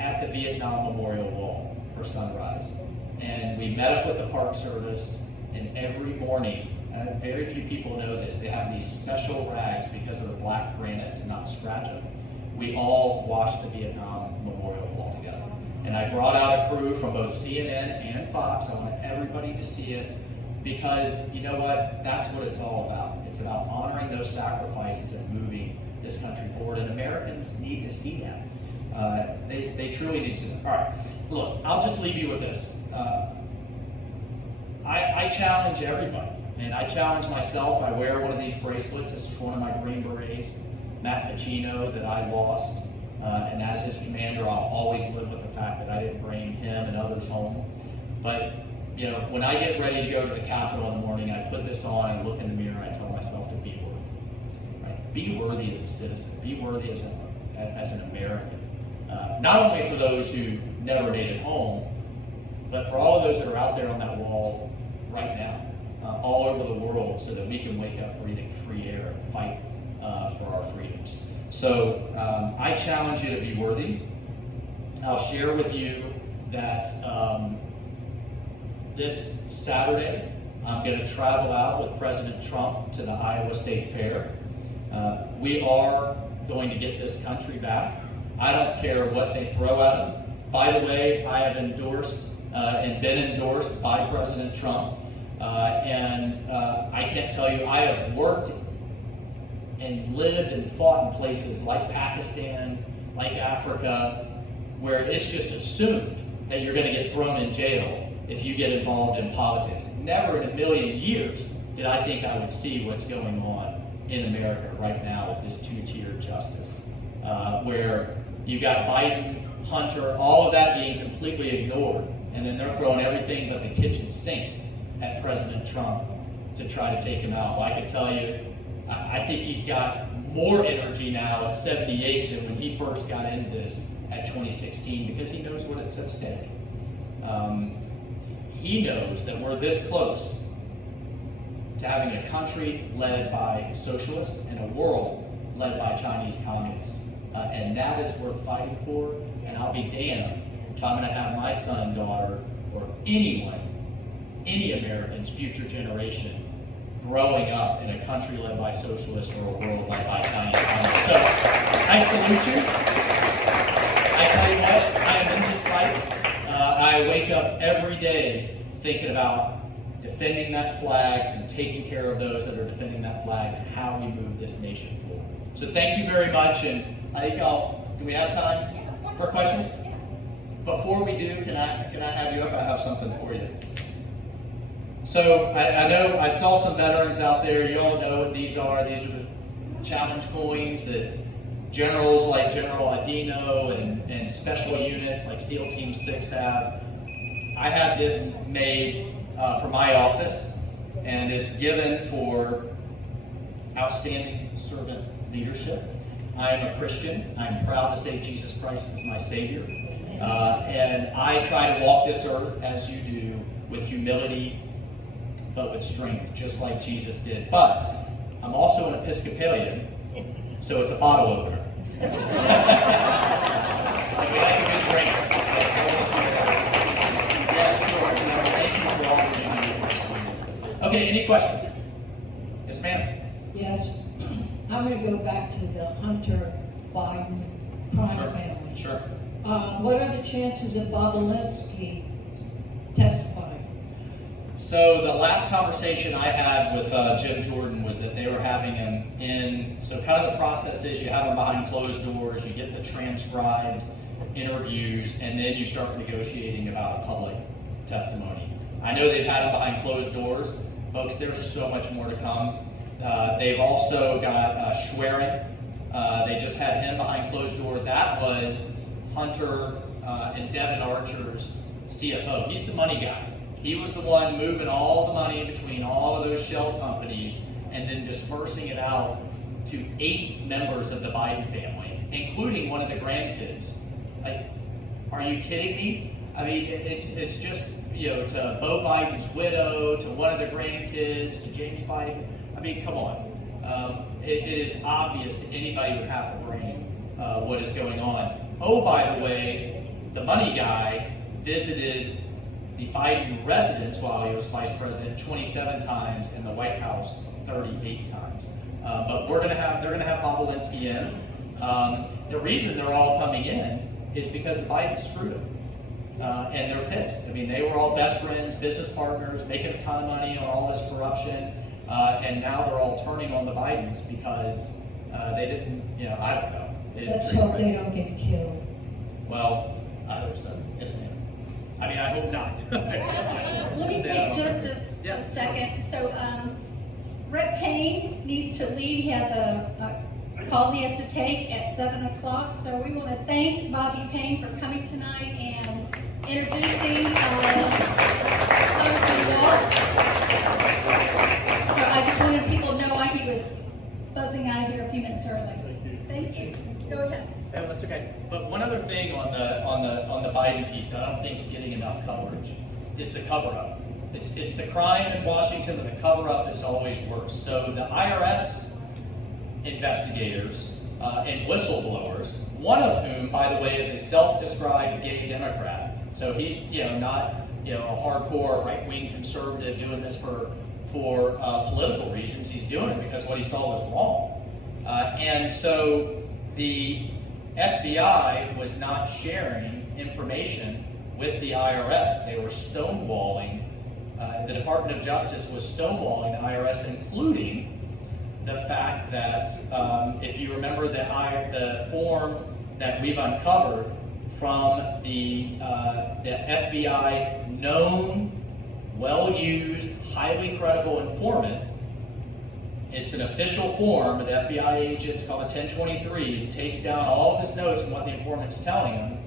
at the Vietnam Memorial Wall for sunrise. And we met up with the Park Service, and every morning, very few people know this, they have these special rags because of the black granite to not scratch them. We all washed the Vietnam Memorial Wall together. And I brought out a crew from both CNN and Fox. I wanted everybody to see it because, you know what, that's what it's all about. It's about honoring those sacrifices and moving this country forward, and Americans need to see that. They truly need to see that. All right, look, I'll just leave you with this. I challenge everybody. And I challenge myself. I wear one of these bracelets. This is one of my Green Berets, Matt Pacino, that I lost. And as his commander, I'll always live with the fact that I didn't bring him and others home. But, when I get ready to go to the Capitol in the morning, I put this on, I look in the mirror, I tell myself to be worthy. Right? Be worthy as a citizen. Be worthy as an American. Not only for those who never made it home, but for all of those that are out there on that wall right now. All over the world, so that we can wake up breathing free air and fight for our freedoms. So I challenge you to be worthy. I'll share with you that this Saturday I'm going to travel out with President Trump to the Iowa State Fair. We are going to get this country back. I don't care what they throw at him. By the way, I have endorsed and been endorsed by President Trump. I can't tell you, I have worked and lived and fought in places like Pakistan, like Africa, where it's just assumed that you're going to get thrown in jail if you get involved in politics. Never in a million years did I think I would see what's going on in America right now with this two-tier justice, where you got Biden, Hunter, all of that being completely ignored, and then they're throwing everything but the kitchen sink at President Trump to try to take him out. Well, I can tell you, I think he's got more energy now at 78 than when he first got into this at 2016, because he knows what it's at stake. He knows that we're this close to having a country led by socialists and a world led by Chinese communists. And that is worth fighting for, and I'll be damned if I'm going to have my son, daughter, or anyone, any American's future generation growing up in a country led by socialists or a world led by Chinese communists. So I salute you. I tell you what, I am in this fight. I wake up every day thinking about defending that flag and taking care of those that are defending that flag and how we move this nation forward. So thank you very much, and I think do we have time for questions? Before we do, can I have you up? I have something for you. So I know I saw some veterans out there. You all know what these are. These are the challenge coins that generals like General Adino and special units like SEAL Team 6 have. I had this made for my office, and it's given for outstanding servant leadership. I am a Christian. I'm proud to say Jesus Christ is my Savior. And I try to walk this earth as you do, with humility, but with strength, just like Jesus did. But I'm also an Episcopalian, so it's a bottle opener. And we like a good drink. Yeah, sure. Thank you for all that you do. Okay, any questions? Yes, ma'am. Yes, I'm going to go back to the Hunter Biden crime family. Sure. What are the chances of Bobulinski testifying? So the last conversation I had with Jim Jordan was that they were having him in. So kind of the process is you have him behind closed doors, you get the transcribed interviews, and then you start negotiating about public testimony. I know they've had him behind closed doors. Folks, there's so much more to come. They've also got Schwerin. They just had him behind closed door. That was Hunter and Devin Archer's CFO. He's the money guy. He was the one moving all the money between all of those shell companies and then dispersing it out to 8 members of the Biden family, including one of the grandkids. Like, are you kidding me? I mean, it's just, to Beau Biden's widow, to one of the grandkids, to James Biden. I mean, come on. It is obvious to anybody with half a brain what is going on. Oh, by the way, the money guy visited the Biden residence while he was vice president 27 times and the White House 38 times. But they're going to have Bobulinski in. The reason they're all coming in is because the Bidens screwed them. And they're pissed. I mean, they were all best friends, business partners, making a ton of money on all this corruption. And now they're all turning on the Bidens because they didn't, I don't know. Let's hope they don't get killed. Well, I hope so. Yes, ma'am. I mean, I hope not. Let me take just a second. So, Rep Payne needs to leave. He has a call he has to take at 7 o'clock. So we want to thank Bobby Payne for coming tonight and introducing Congressman Waltz. So I just wanted people to know why he was buzzing out of here a few minutes early. Thank you. Go ahead. Yeah, that's okay. But one other thing on the Biden piece that I don't think is getting enough coverage is the cover-up. It's the crime in Washington, but the cover-up is always worse. So the IRS investigators and whistleblowers, one of whom, by the way, is a self-described gay Democrat. So he's not a hardcore right-wing conservative doing this for political reasons. He's doing it because what he saw was wrong. And so the FBI was not sharing information with the IRS. They were stonewalling. The Department of Justice was stonewalling the IRS, including the fact that if you remember the form that we've uncovered from the FBI known, well-used, highly credible informant. It's an official form of the FBI agents called a 1023. It takes down all of his notes and what the informant's telling him.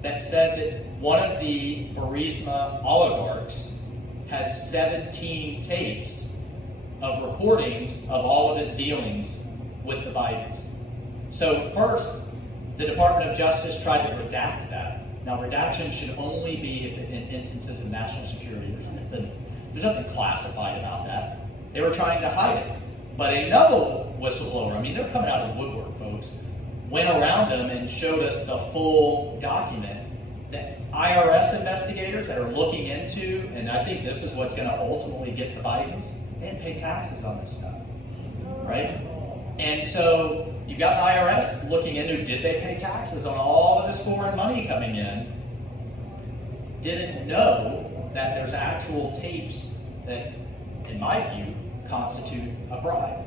That said that one of the Burisma oligarchs has 17 tapes of recordings of all of his dealings with the Bidens. So first, the Department of Justice tried to redact that. Now, redaction should only be if in instances of national security. There's nothing classified about that. They were trying to hide it. But another whistleblower, I mean, they're coming out of the woodwork, folks, went around them and showed us the full document that IRS investigators that are looking into, and I think this is what's going to ultimately get the Bidens, they didn't pay taxes on this stuff, right? And so you've got the IRS looking into, did they pay taxes on all of this foreign money coming in? Didn't know that there's actual tapes that, in my view, constitute a bribe.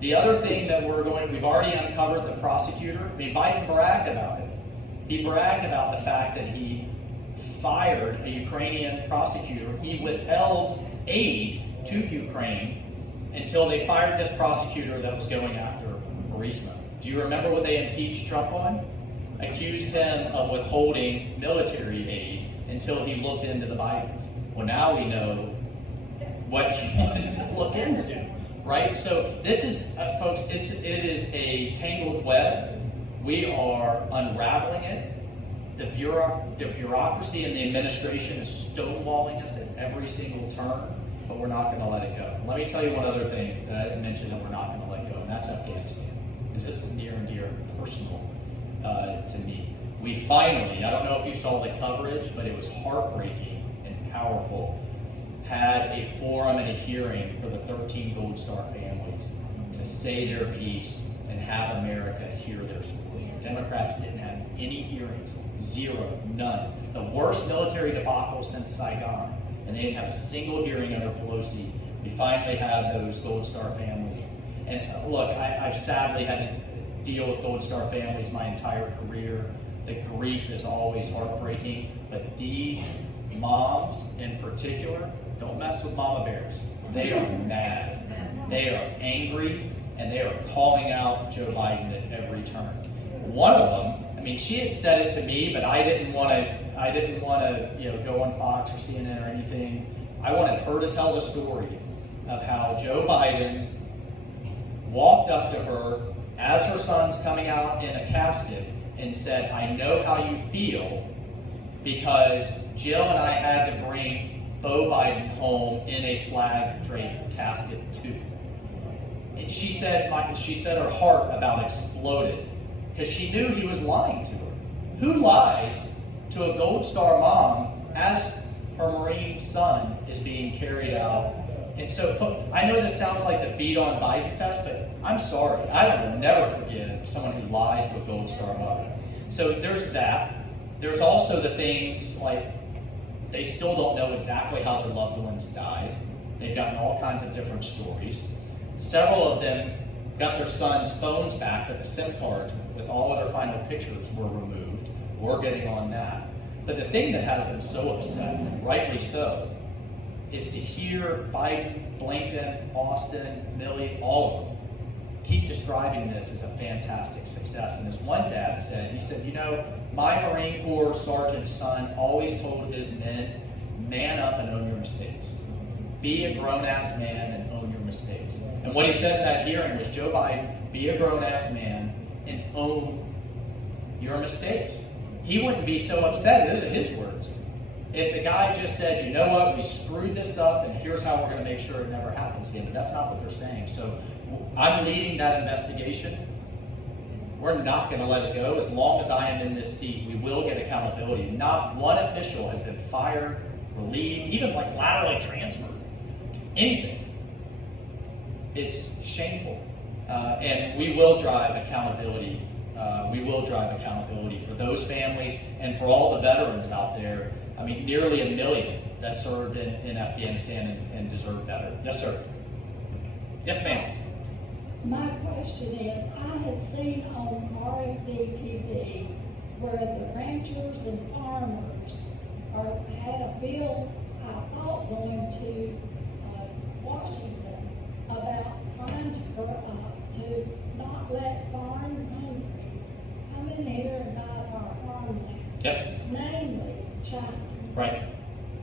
The other thing that we've already uncovered the prosecutor. I mean, Biden bragged about it. He bragged about the fact that he fired a Ukrainian prosecutor. He withheld aid to Ukraine until they fired this prosecutor that was going after Burisma. Do you remember what they impeached Trump on? Accused him of withholding military aid until he looked into the Bidens. Well, now we know what he wanted to look into, right? So this is, folks, it is a tangled web. We are unraveling it. The bureaucracy and the administration is stonewalling us at every single turn, but we're not going to let it go. Let me tell you one other thing that I didn't mention that we're not going to let go, and that's Afghanistan, because this is near and dear personal to me. We finally, I don't know if you saw the coverage, but it was heartbreaking and powerful, had a forum and a hearing for the 13 Gold Star families to say their piece and have America hear their stories. The Democrats didn't have any hearings, zero, none. The worst military debacle since Saigon, and they didn't have a single hearing under Pelosi. We finally have those Gold Star families. And look, I've sadly had to deal with Gold Star families my entire career. The grief is always heartbreaking, but these moms in particular, don't mess with mama bears. They are mad. They are angry, and they are calling out Joe Biden at every turn. One of them, I mean, she had said it to me, but I didn't want to, go on Fox or CNN or anything. I wanted her to tell the story of how Joe Biden walked up to her as her son's coming out in a casket and said, "I know how you feel because Jill and I had to bring Beau Biden home in a flag-draped casket too." And she said her heart about exploded because she knew he was lying to her. Who lies to a Gold Star mom as her Marine son is being carried out? And so I know this sounds like the beat on Biden fest, but I'm sorry. I will never forgive someone who lies to a Gold Star mother. So there's that. There's also the things like they still don't know exactly how their loved ones died. They've gotten all kinds of different stories. Several of them got their sons' phones back, but the SIM cards with all of their final pictures were removed. We're getting on that. But the thing that has them so upset, and rightly so, is to hear Biden, Blinken, Austin, Milley, all of them, keep describing this as a fantastic success. And as one dad said, he said, my Marine Corps sergeant's son always told his men, man up and own your mistakes. Be a grown-ass man and own your mistakes. And what he said in that hearing was, Joe Biden, be a grown-ass man and own your mistakes. He wouldn't be so upset, those are his words, if the guy just said, you know what, we screwed this up and here's how we're going to make sure it never happens again. But that's not what they're saying. So I'm leading that investigation. We're not going to let it go. As long as I am in this seat, we will get accountability. Not one official has been fired, relieved, even like laterally transferred. Anything. It's shameful. And we will drive accountability. We will drive accountability for those families and for all the veterans out there. I mean, nearly 1 million that served in Afghanistan and deserve better. Yes, sir. Yes, ma'am. My question is, I had seen on RFD TV where the ranchers and farmers had a bill, I thought, going to Washington about trying to not let foreign countries come in here and buy our farmland. Yep. Namely, China. Right.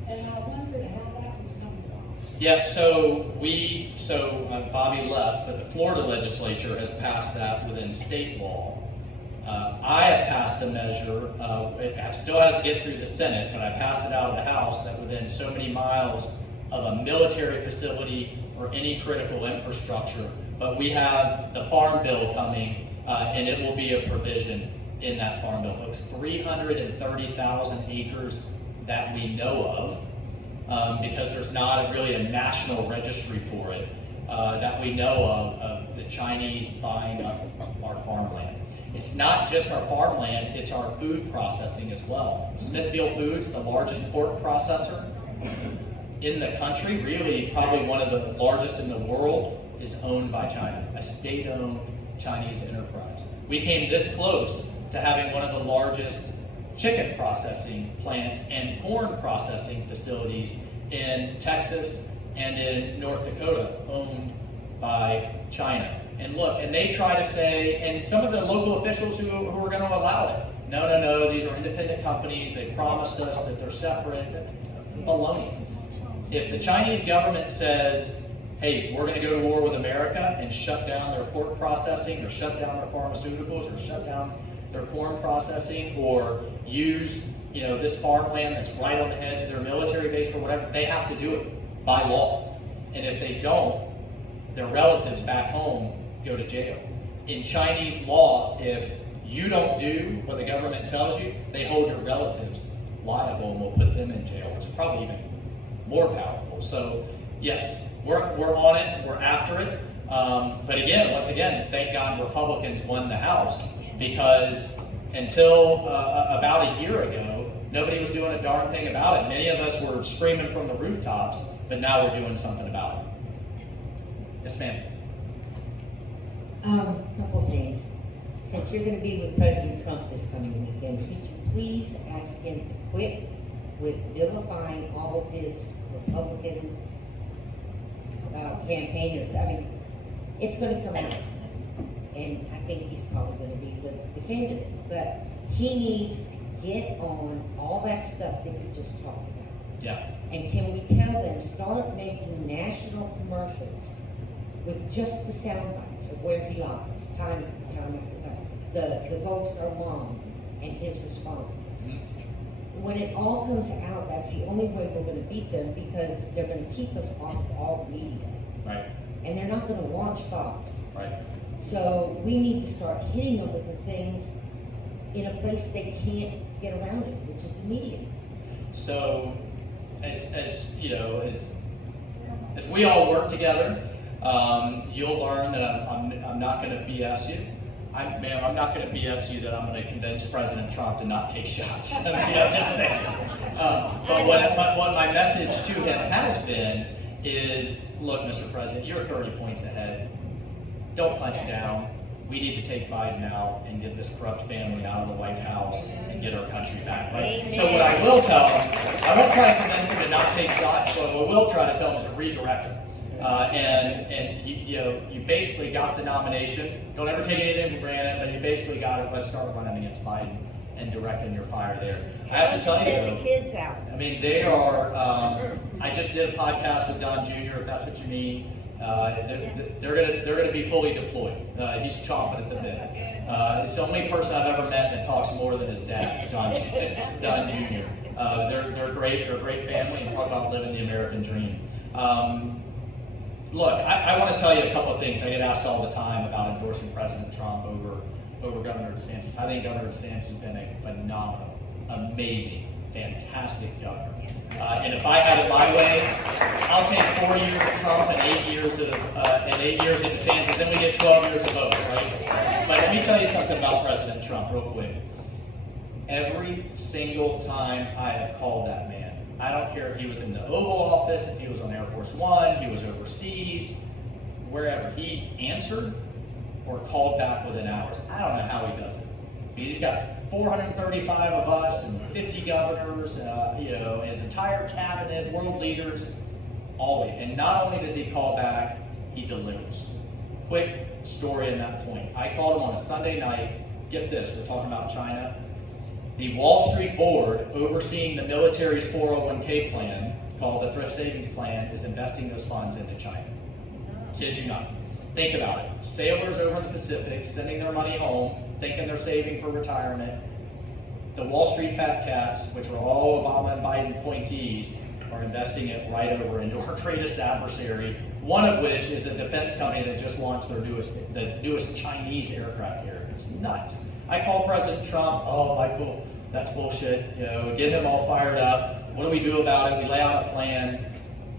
And I wondered how that was coming along. Yeah, so Bobby left, but the Florida legislature has passed that within state law. I have passed a measure, it still has to get through the Senate, but I passed it out of the House that within so many miles of a military facility or any critical infrastructure, but we have the Farm Bill coming, and it will be a provision in that Farm Bill, folks. 330,000 acres that we know of, because there's not really a national registry for it, that we know of the Chinese buying up our farmland. It's not just our farmland, it's our food processing as well. Smithfield Foods, the largest pork processor in the country, really probably one of the largest in the world, is owned by China, a state-owned Chinese enterprise. We came this close to having one of the largest chicken processing plants and corn processing facilities in Texas and in North Dakota, owned by China. And look, and they try to say, and some of the local officials who are going to allow it, no, these are independent companies, they promised us that they're separate. Baloney. If the Chinese government says, hey, we're going to go to war with America and shut down their pork processing, or shut down their pharmaceuticals, or shut down their corn processing, or use this farmland that's right on the edge of their military base or whatever, they have to do it by law. And if they don't, their relatives back home go to jail. In Chinese law, if you don't do what the government tells you, they hold your relatives liable and will put them in jail, which is probably even more powerful. So yes, we're on it, we're after it. But again, once again, thank God Republicans won the House, because until about a year ago, nobody was doing a darn thing about it. Many of us were screaming from the rooftops, but now we're doing something about it. Yes, ma'am. Couple things. Since you're going to be with President Trump this coming weekend, could you please ask him to quit with vilifying all of his Republican campaigners? I mean, it's going to come out, and I think he's probably going to be the candidate, but he needs to get on all that stuff that you just talked about. Yeah. And can we tell them, start making national commercials with just the sound bites of where he lies, time after time after time. The Gold Star Mom and his response. When it all comes out, that's the only way we're going to beat them, because they're going to keep us off of all media. Right. And they're not going to watch Fox. Right. So we need to start hitting them with the things in a place they can't get around it, which is the media. So, as you know, as we all work together, you'll learn that I'm not going to BS you. Ma'am, I'm not going to BS you that I'm going to convince President Trump to not take shots. I mean, I'm just saying. But what my message to him has been is, look, Mr. President, you're 30 points ahead. Don't punch down. We need to take Biden out and get this corrupt family out of the White House and get our country back. Right? So what I will tell him, I won't try to convince him to not take shots, but what we'll try to tell him is to redirect him. And you basically got the nomination. Don't ever take anything for granted, but you basically got it. Let's start running against Biden and directing your fire there. I have to tell you, Send the kids out. I mean, they are. I just did a podcast with Don Jr. If that's what you mean. They're gonna be fully deployed. He's chomping at the bit. It's the only person I've ever met that talks more than his dad, Don Jr. They're great. They're a great family, and talk about living the American dream. Look, I want to tell you a couple of things. I get asked all the time about endorsing President Trump over Governor DeSantis. I think Governor DeSantis has been a phenomenal, amazing, fantastic governor. And if I had it my way, I'll take 4 years of Trump and 8 years of DeSantis, then we get 12 years of both, right? But let me tell you something about President Trump real quick. Every single time I have called that man, I don't care if he was in the Oval Office, if he was on Air Force One, he was overseas, wherever, he answered or called back within hours. I don't know how he does it. He's got 435 of us and 50 governors, his entire cabinet, world leaders, all of it. And not only does he call back, he delivers. Quick story on that point. I called him on a Sunday night. Get this, we're talking about China. The Wall Street board overseeing the military's 401k plan, called the Thrift Savings Plan, is investing those funds into China. Kid you not. Think about it. Sailors over in the Pacific sending their money home, thinking they're saving for retirement. The Wall Street fat cats, which are all Obama and Biden appointees, are investing it right over into our greatest adversary, one of which is a defense company that just launched the newest Chinese aircraft carrier. It's nuts. I call President Trump, oh, Michael, that's bullshit, you know, get him all fired up. What do we do about it? We lay out a plan.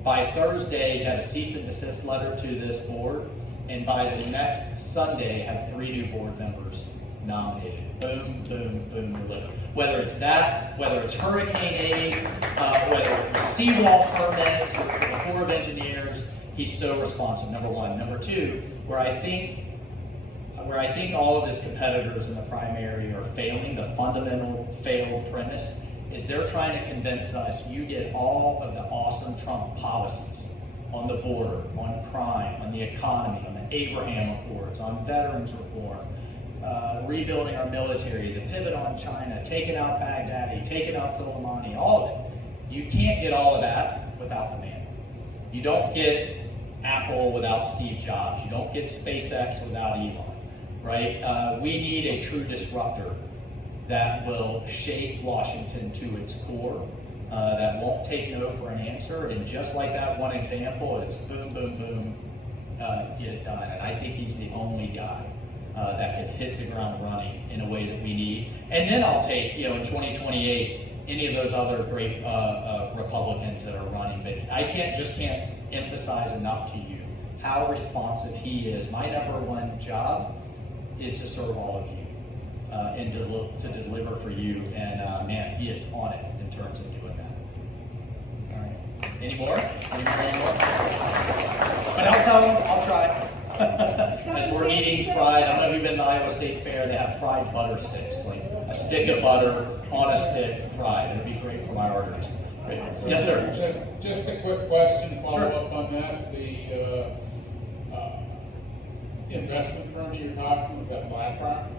By Thursday, he had a cease and desist letter to this board, and by the next Sunday, had 3 new board members nominated. Boom, boom, boom, we're living. Whether it's that, whether it's hurricane aid, whether it's seawall permits for the Corps of Engineers, he's so responsive, number one. Number two, where I think all of his competitors in the primary are failing, the fundamental failed premise is they're trying to convince us you get all of the awesome Trump policies on the border, on crime, on the economy, on the Abraham Accords, on veterans reform, rebuilding our military, the pivot on China, taking out Baghdadi, taking out Soleimani, all of it. You can't get all of that without the man. You don't get Apple without Steve Jobs. You don't get SpaceX without Elon, right? We need a true disruptor that will shake Washington to its core, that won't take no for an answer, and just like that one example is boom, boom, boom, get it done. And I think he's the only guy that can hit the ground running in a way that we need. And then I'll take, in 2028, any of those other great Republicans that are running. But I can't emphasize enough to you how responsive he is. My number one job is to serve all of you and to deliver for you. And man, he is on it in terms of doing that. All right. Any more? But I'll tell him, I'll try. As we're eating fried, I don't know if you've been to the Iowa State Fair, they have fried butter sticks, like a stick of butter on a stick fried. It'd be great for my arteries. Great. Yes, sir. Just a quick question, follow Sure. up on that. The investment firm you're talking, was that BlackRock?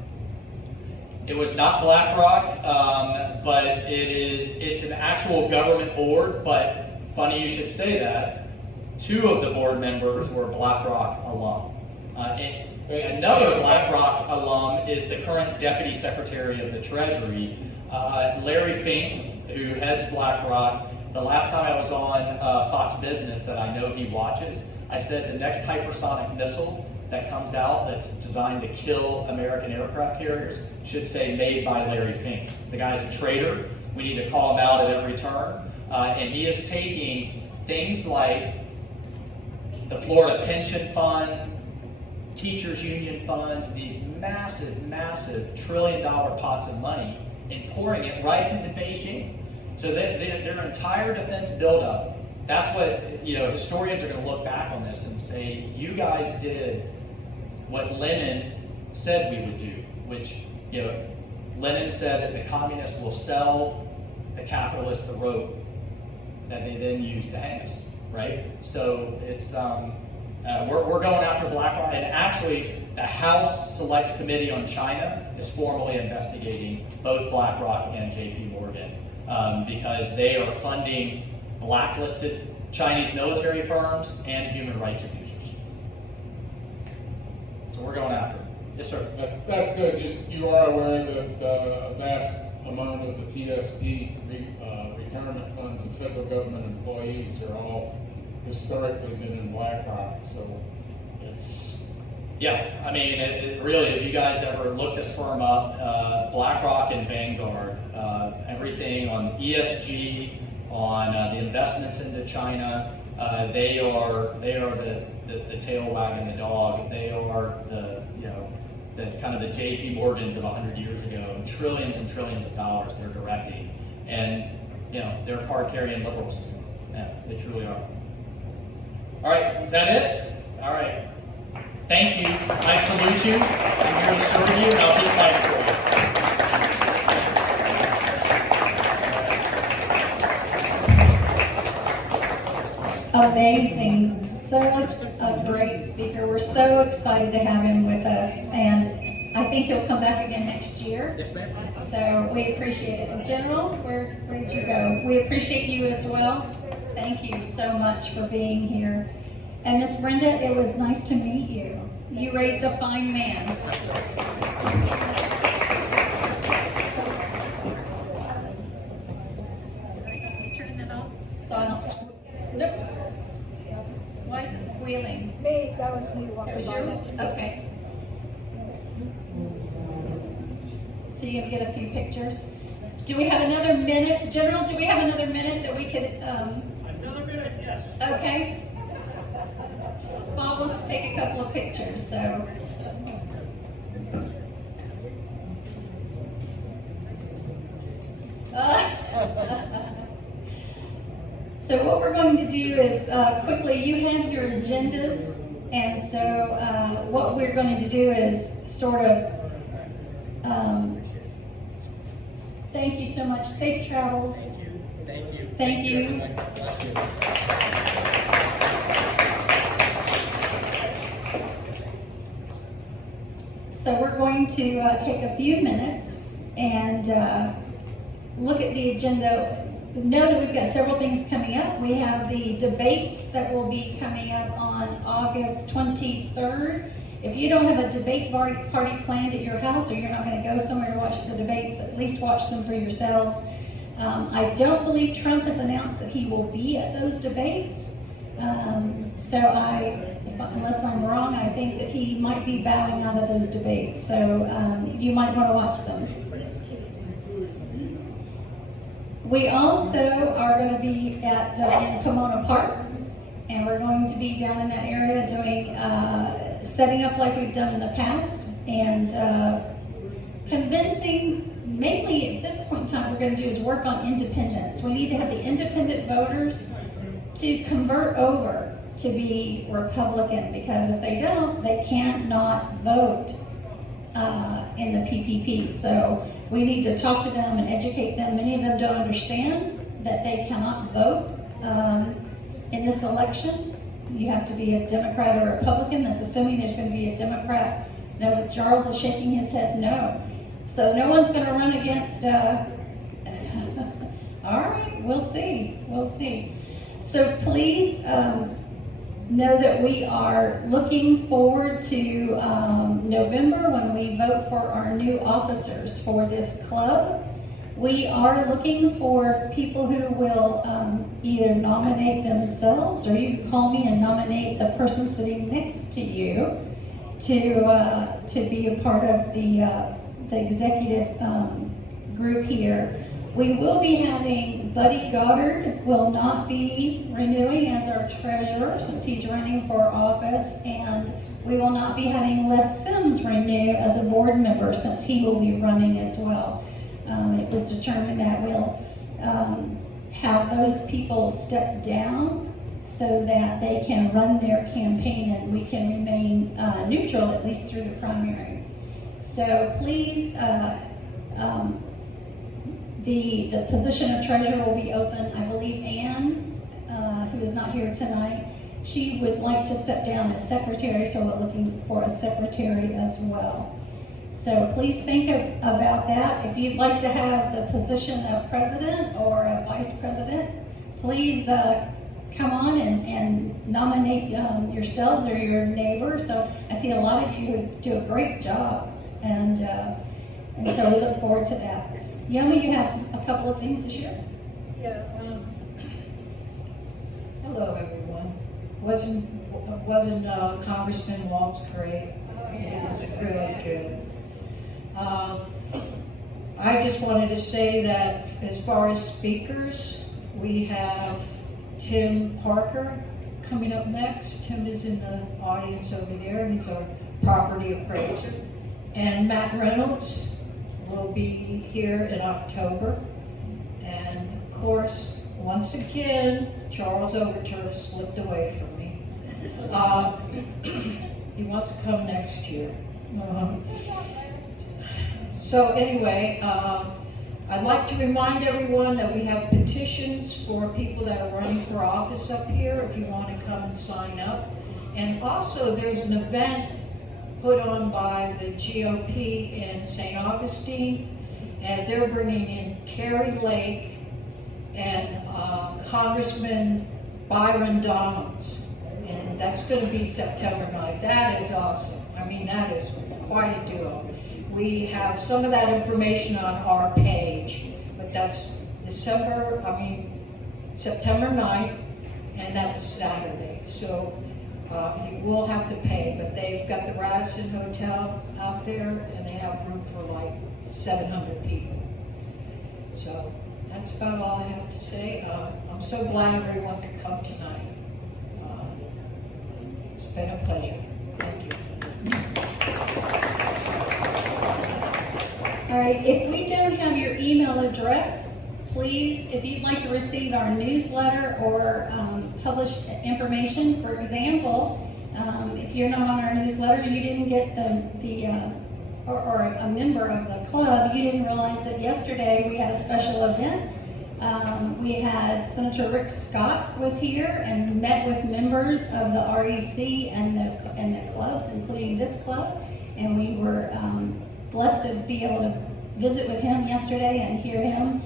It was not BlackRock, but it's an actual government board, but funny you should say that. 2 of the board members were BlackRock alum. And another BlackRock alum is the current Deputy Secretary of the Treasury, Larry Fink, who heads BlackRock. The last time I was on Fox Business that I know he watches, I said the next hypersonic missile that comes out that's designed to kill American aircraft carriers should say made by Larry Fink. The guy's a traitor. We need to call him out at every turn. And he is taking things like the Florida Pension Fund, teachers union funds, these massive, massive trillion-dollar pots of money and pouring it right into Beijing. So their entire defense buildup, that's what, historians are going to look back on this and say, you guys did what Lenin said we would do, which, Lenin said that the communists will sell the capitalists the rope that they then use to hang us, right? So it's, we're going after BlackRock, and actually the House Select Committee on China is formally investigating both BlackRock and JP Morgan because they are funding blacklisted Chinese military firms and human rights abusers. So we're going after them. Yes, sir. That's good. Just you are aware that the vast amount of the TSP retirement funds and federal government employees are all historically been in BlackRock. So it's yeah. I mean, really, if you guys ever look this firm up, BlackRock and Vanguard, everything on ESG, on the investments into China, they are the tail wagging the dog. They are the kind of the JP Morgans of 100 years ago, trillions and trillions of dollars they're directing, and they're card-carrying liberals. Yeah, they truly are. All right, is that it? All right. Thank you. I salute you. I'm here to serve you, and I'll keep fighting for you. Amazing. Such a great speaker. We're so excited to have him with us, and I think he'll come back again next year. Yes, ma'am. So we appreciate it. General, where did you go? We appreciate you as well. Thank you so much for being here. And Miss Brenda, it was nice to meet you. You raised a fine man. Turn it off so I don't. Nope. Why is it squealing? Me, that was me. That was you? Okay. so you can get a few pictures. Do we have another minute? General, do we have another minute that we could, Another minute, yes. okay? Bob wants to take a couple of pictures, so. So what we're going to do is, quickly, you have your agendas, and so what we're going to do is sort of, thank you so much, safe travels. Thank you. Thank you. So we're going to take a few minutes and look at the agenda. Know that we've got several things coming up. We have the debates that will be coming up on August 23rd. If you don't have a debate party planned at your house, or you're not going to go somewhere to watch the debates, at least watch them for yourselves. I don't believe Trump has announced that he will be at those debates. So unless I'm wrong, I think that he might be bowing out of those debates. So you might want to watch them. We also are going to be at in Pomona Park, and we're going to be down in that area doing setting up like we've done in the past, and convincing. Mainly at this point in time, we're going to do is work on independence. We need to have the independent voters to convert over to be Republican, because if they don't, they can't not vote in the PPP. So we need to talk to them and educate them. Many of them don't understand that they cannot vote in this election. You have to be a Democrat or Republican. That's assuming there's going to be a Democrat. No, Charles is shaking his head no. So no one's going to run against, all right, we'll see, we'll see. So please know that we are looking forward to November, when we vote for our new officers for this club. We are looking for people who will either nominate themselves, or you can call me and nominate the person sitting next to you to be a part of the executive group here. We will be having Buddy Goddard will not be renewing as our treasurer since he's running for office, and we will not be having Les Sims renew as a board member since he will be running as well. It was determined that we'll have those people step down so that they can run their campaign and we can remain neutral, at least through the primary. So please, the position of treasurer will be open. I believe Ann, who is not here tonight, she would like to step down as secretary, so we're looking for a secretary as well. So please think about that. If you'd like to have the position of president or a vice president, please come on and nominate yourselves or your neighbor. So I see a lot of you who do a great job. And so we look forward to that. Yomi, you have a couple of things to share. Yeah. Hello, everyone. Wasn't Congressman Waltz great? Oh, yeah. It was really good. I just wanted to say that as far as speakers, we have Tim Parker coming up next. Tim is in the audience over there. He's our property appraiser. And Matt Reynolds will be here in October. And of course, once again, Charles Overturf slipped away from me. He wants to come next year. So anyway, I'd like to remind everyone that we have petitions for people that are running for office up here, if you want to come and sign up. And also there's an event put on by the GOP in St. Augustine, and they're bringing in Carrie Lake and Congressman Byron Donalds, and that's going to be September 9th. That is awesome. I mean, that is quite a duo. We have some of that information on our page, but that's September 9th, and that's a Saturday. So you will have to pay, but they've got the Radisson Hotel out there, and they have room for like 700 people. So that's about all I have to say. I'm so glad everyone could come tonight. It's been a pleasure. Thank you. All right, if we don't have your email address, please, if you'd like to receive our newsletter or published information, for example, if you're not on our newsletter, you didn't get or a member of the club, you didn't realize that yesterday we had a special event. We had Senator Rick Scott was here and met with members of the REC and the clubs, including this club, and we were blessed to be able to visit with him yesterday and hear him.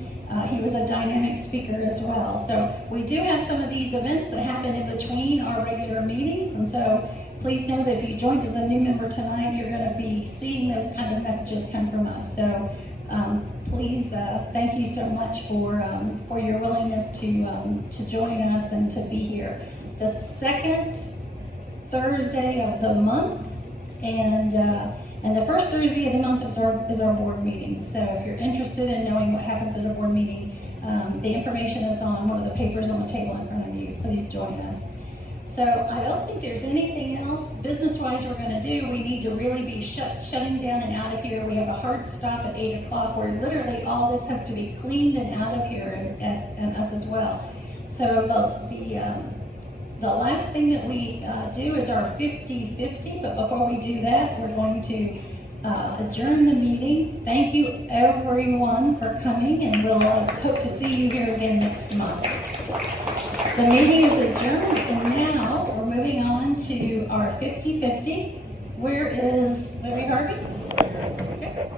He was a dynamic speaker as well. So we do have some of these events that happen in between our regular meetings, and so please know that if you joined as a new member tonight, you're going to be seeing those kind of messages come from us. So please, thank you so much for your willingness to join us and to be here. The second Thursday of the month, and the first Thursday of the month is our board meeting. So if you're interested in knowing what happens at a board meeting, the information is on one of the papers on the table in front of you. Please join us. So I don't think there's anything else business-wise we're going to do. We need to really be shutting down and out of here. We have a hard stop at 8 o'clock where literally all this has to be cleaned and out of here, and us as well. So the last thing that we do is our 50-50, but before we do that, we're going to adjourn the meeting. Thank you everyone for coming, and we'll hope to see you here again next month. The meeting is adjourned, and now we're moving on to our 50-50. Where is Larry Harvey? Okay.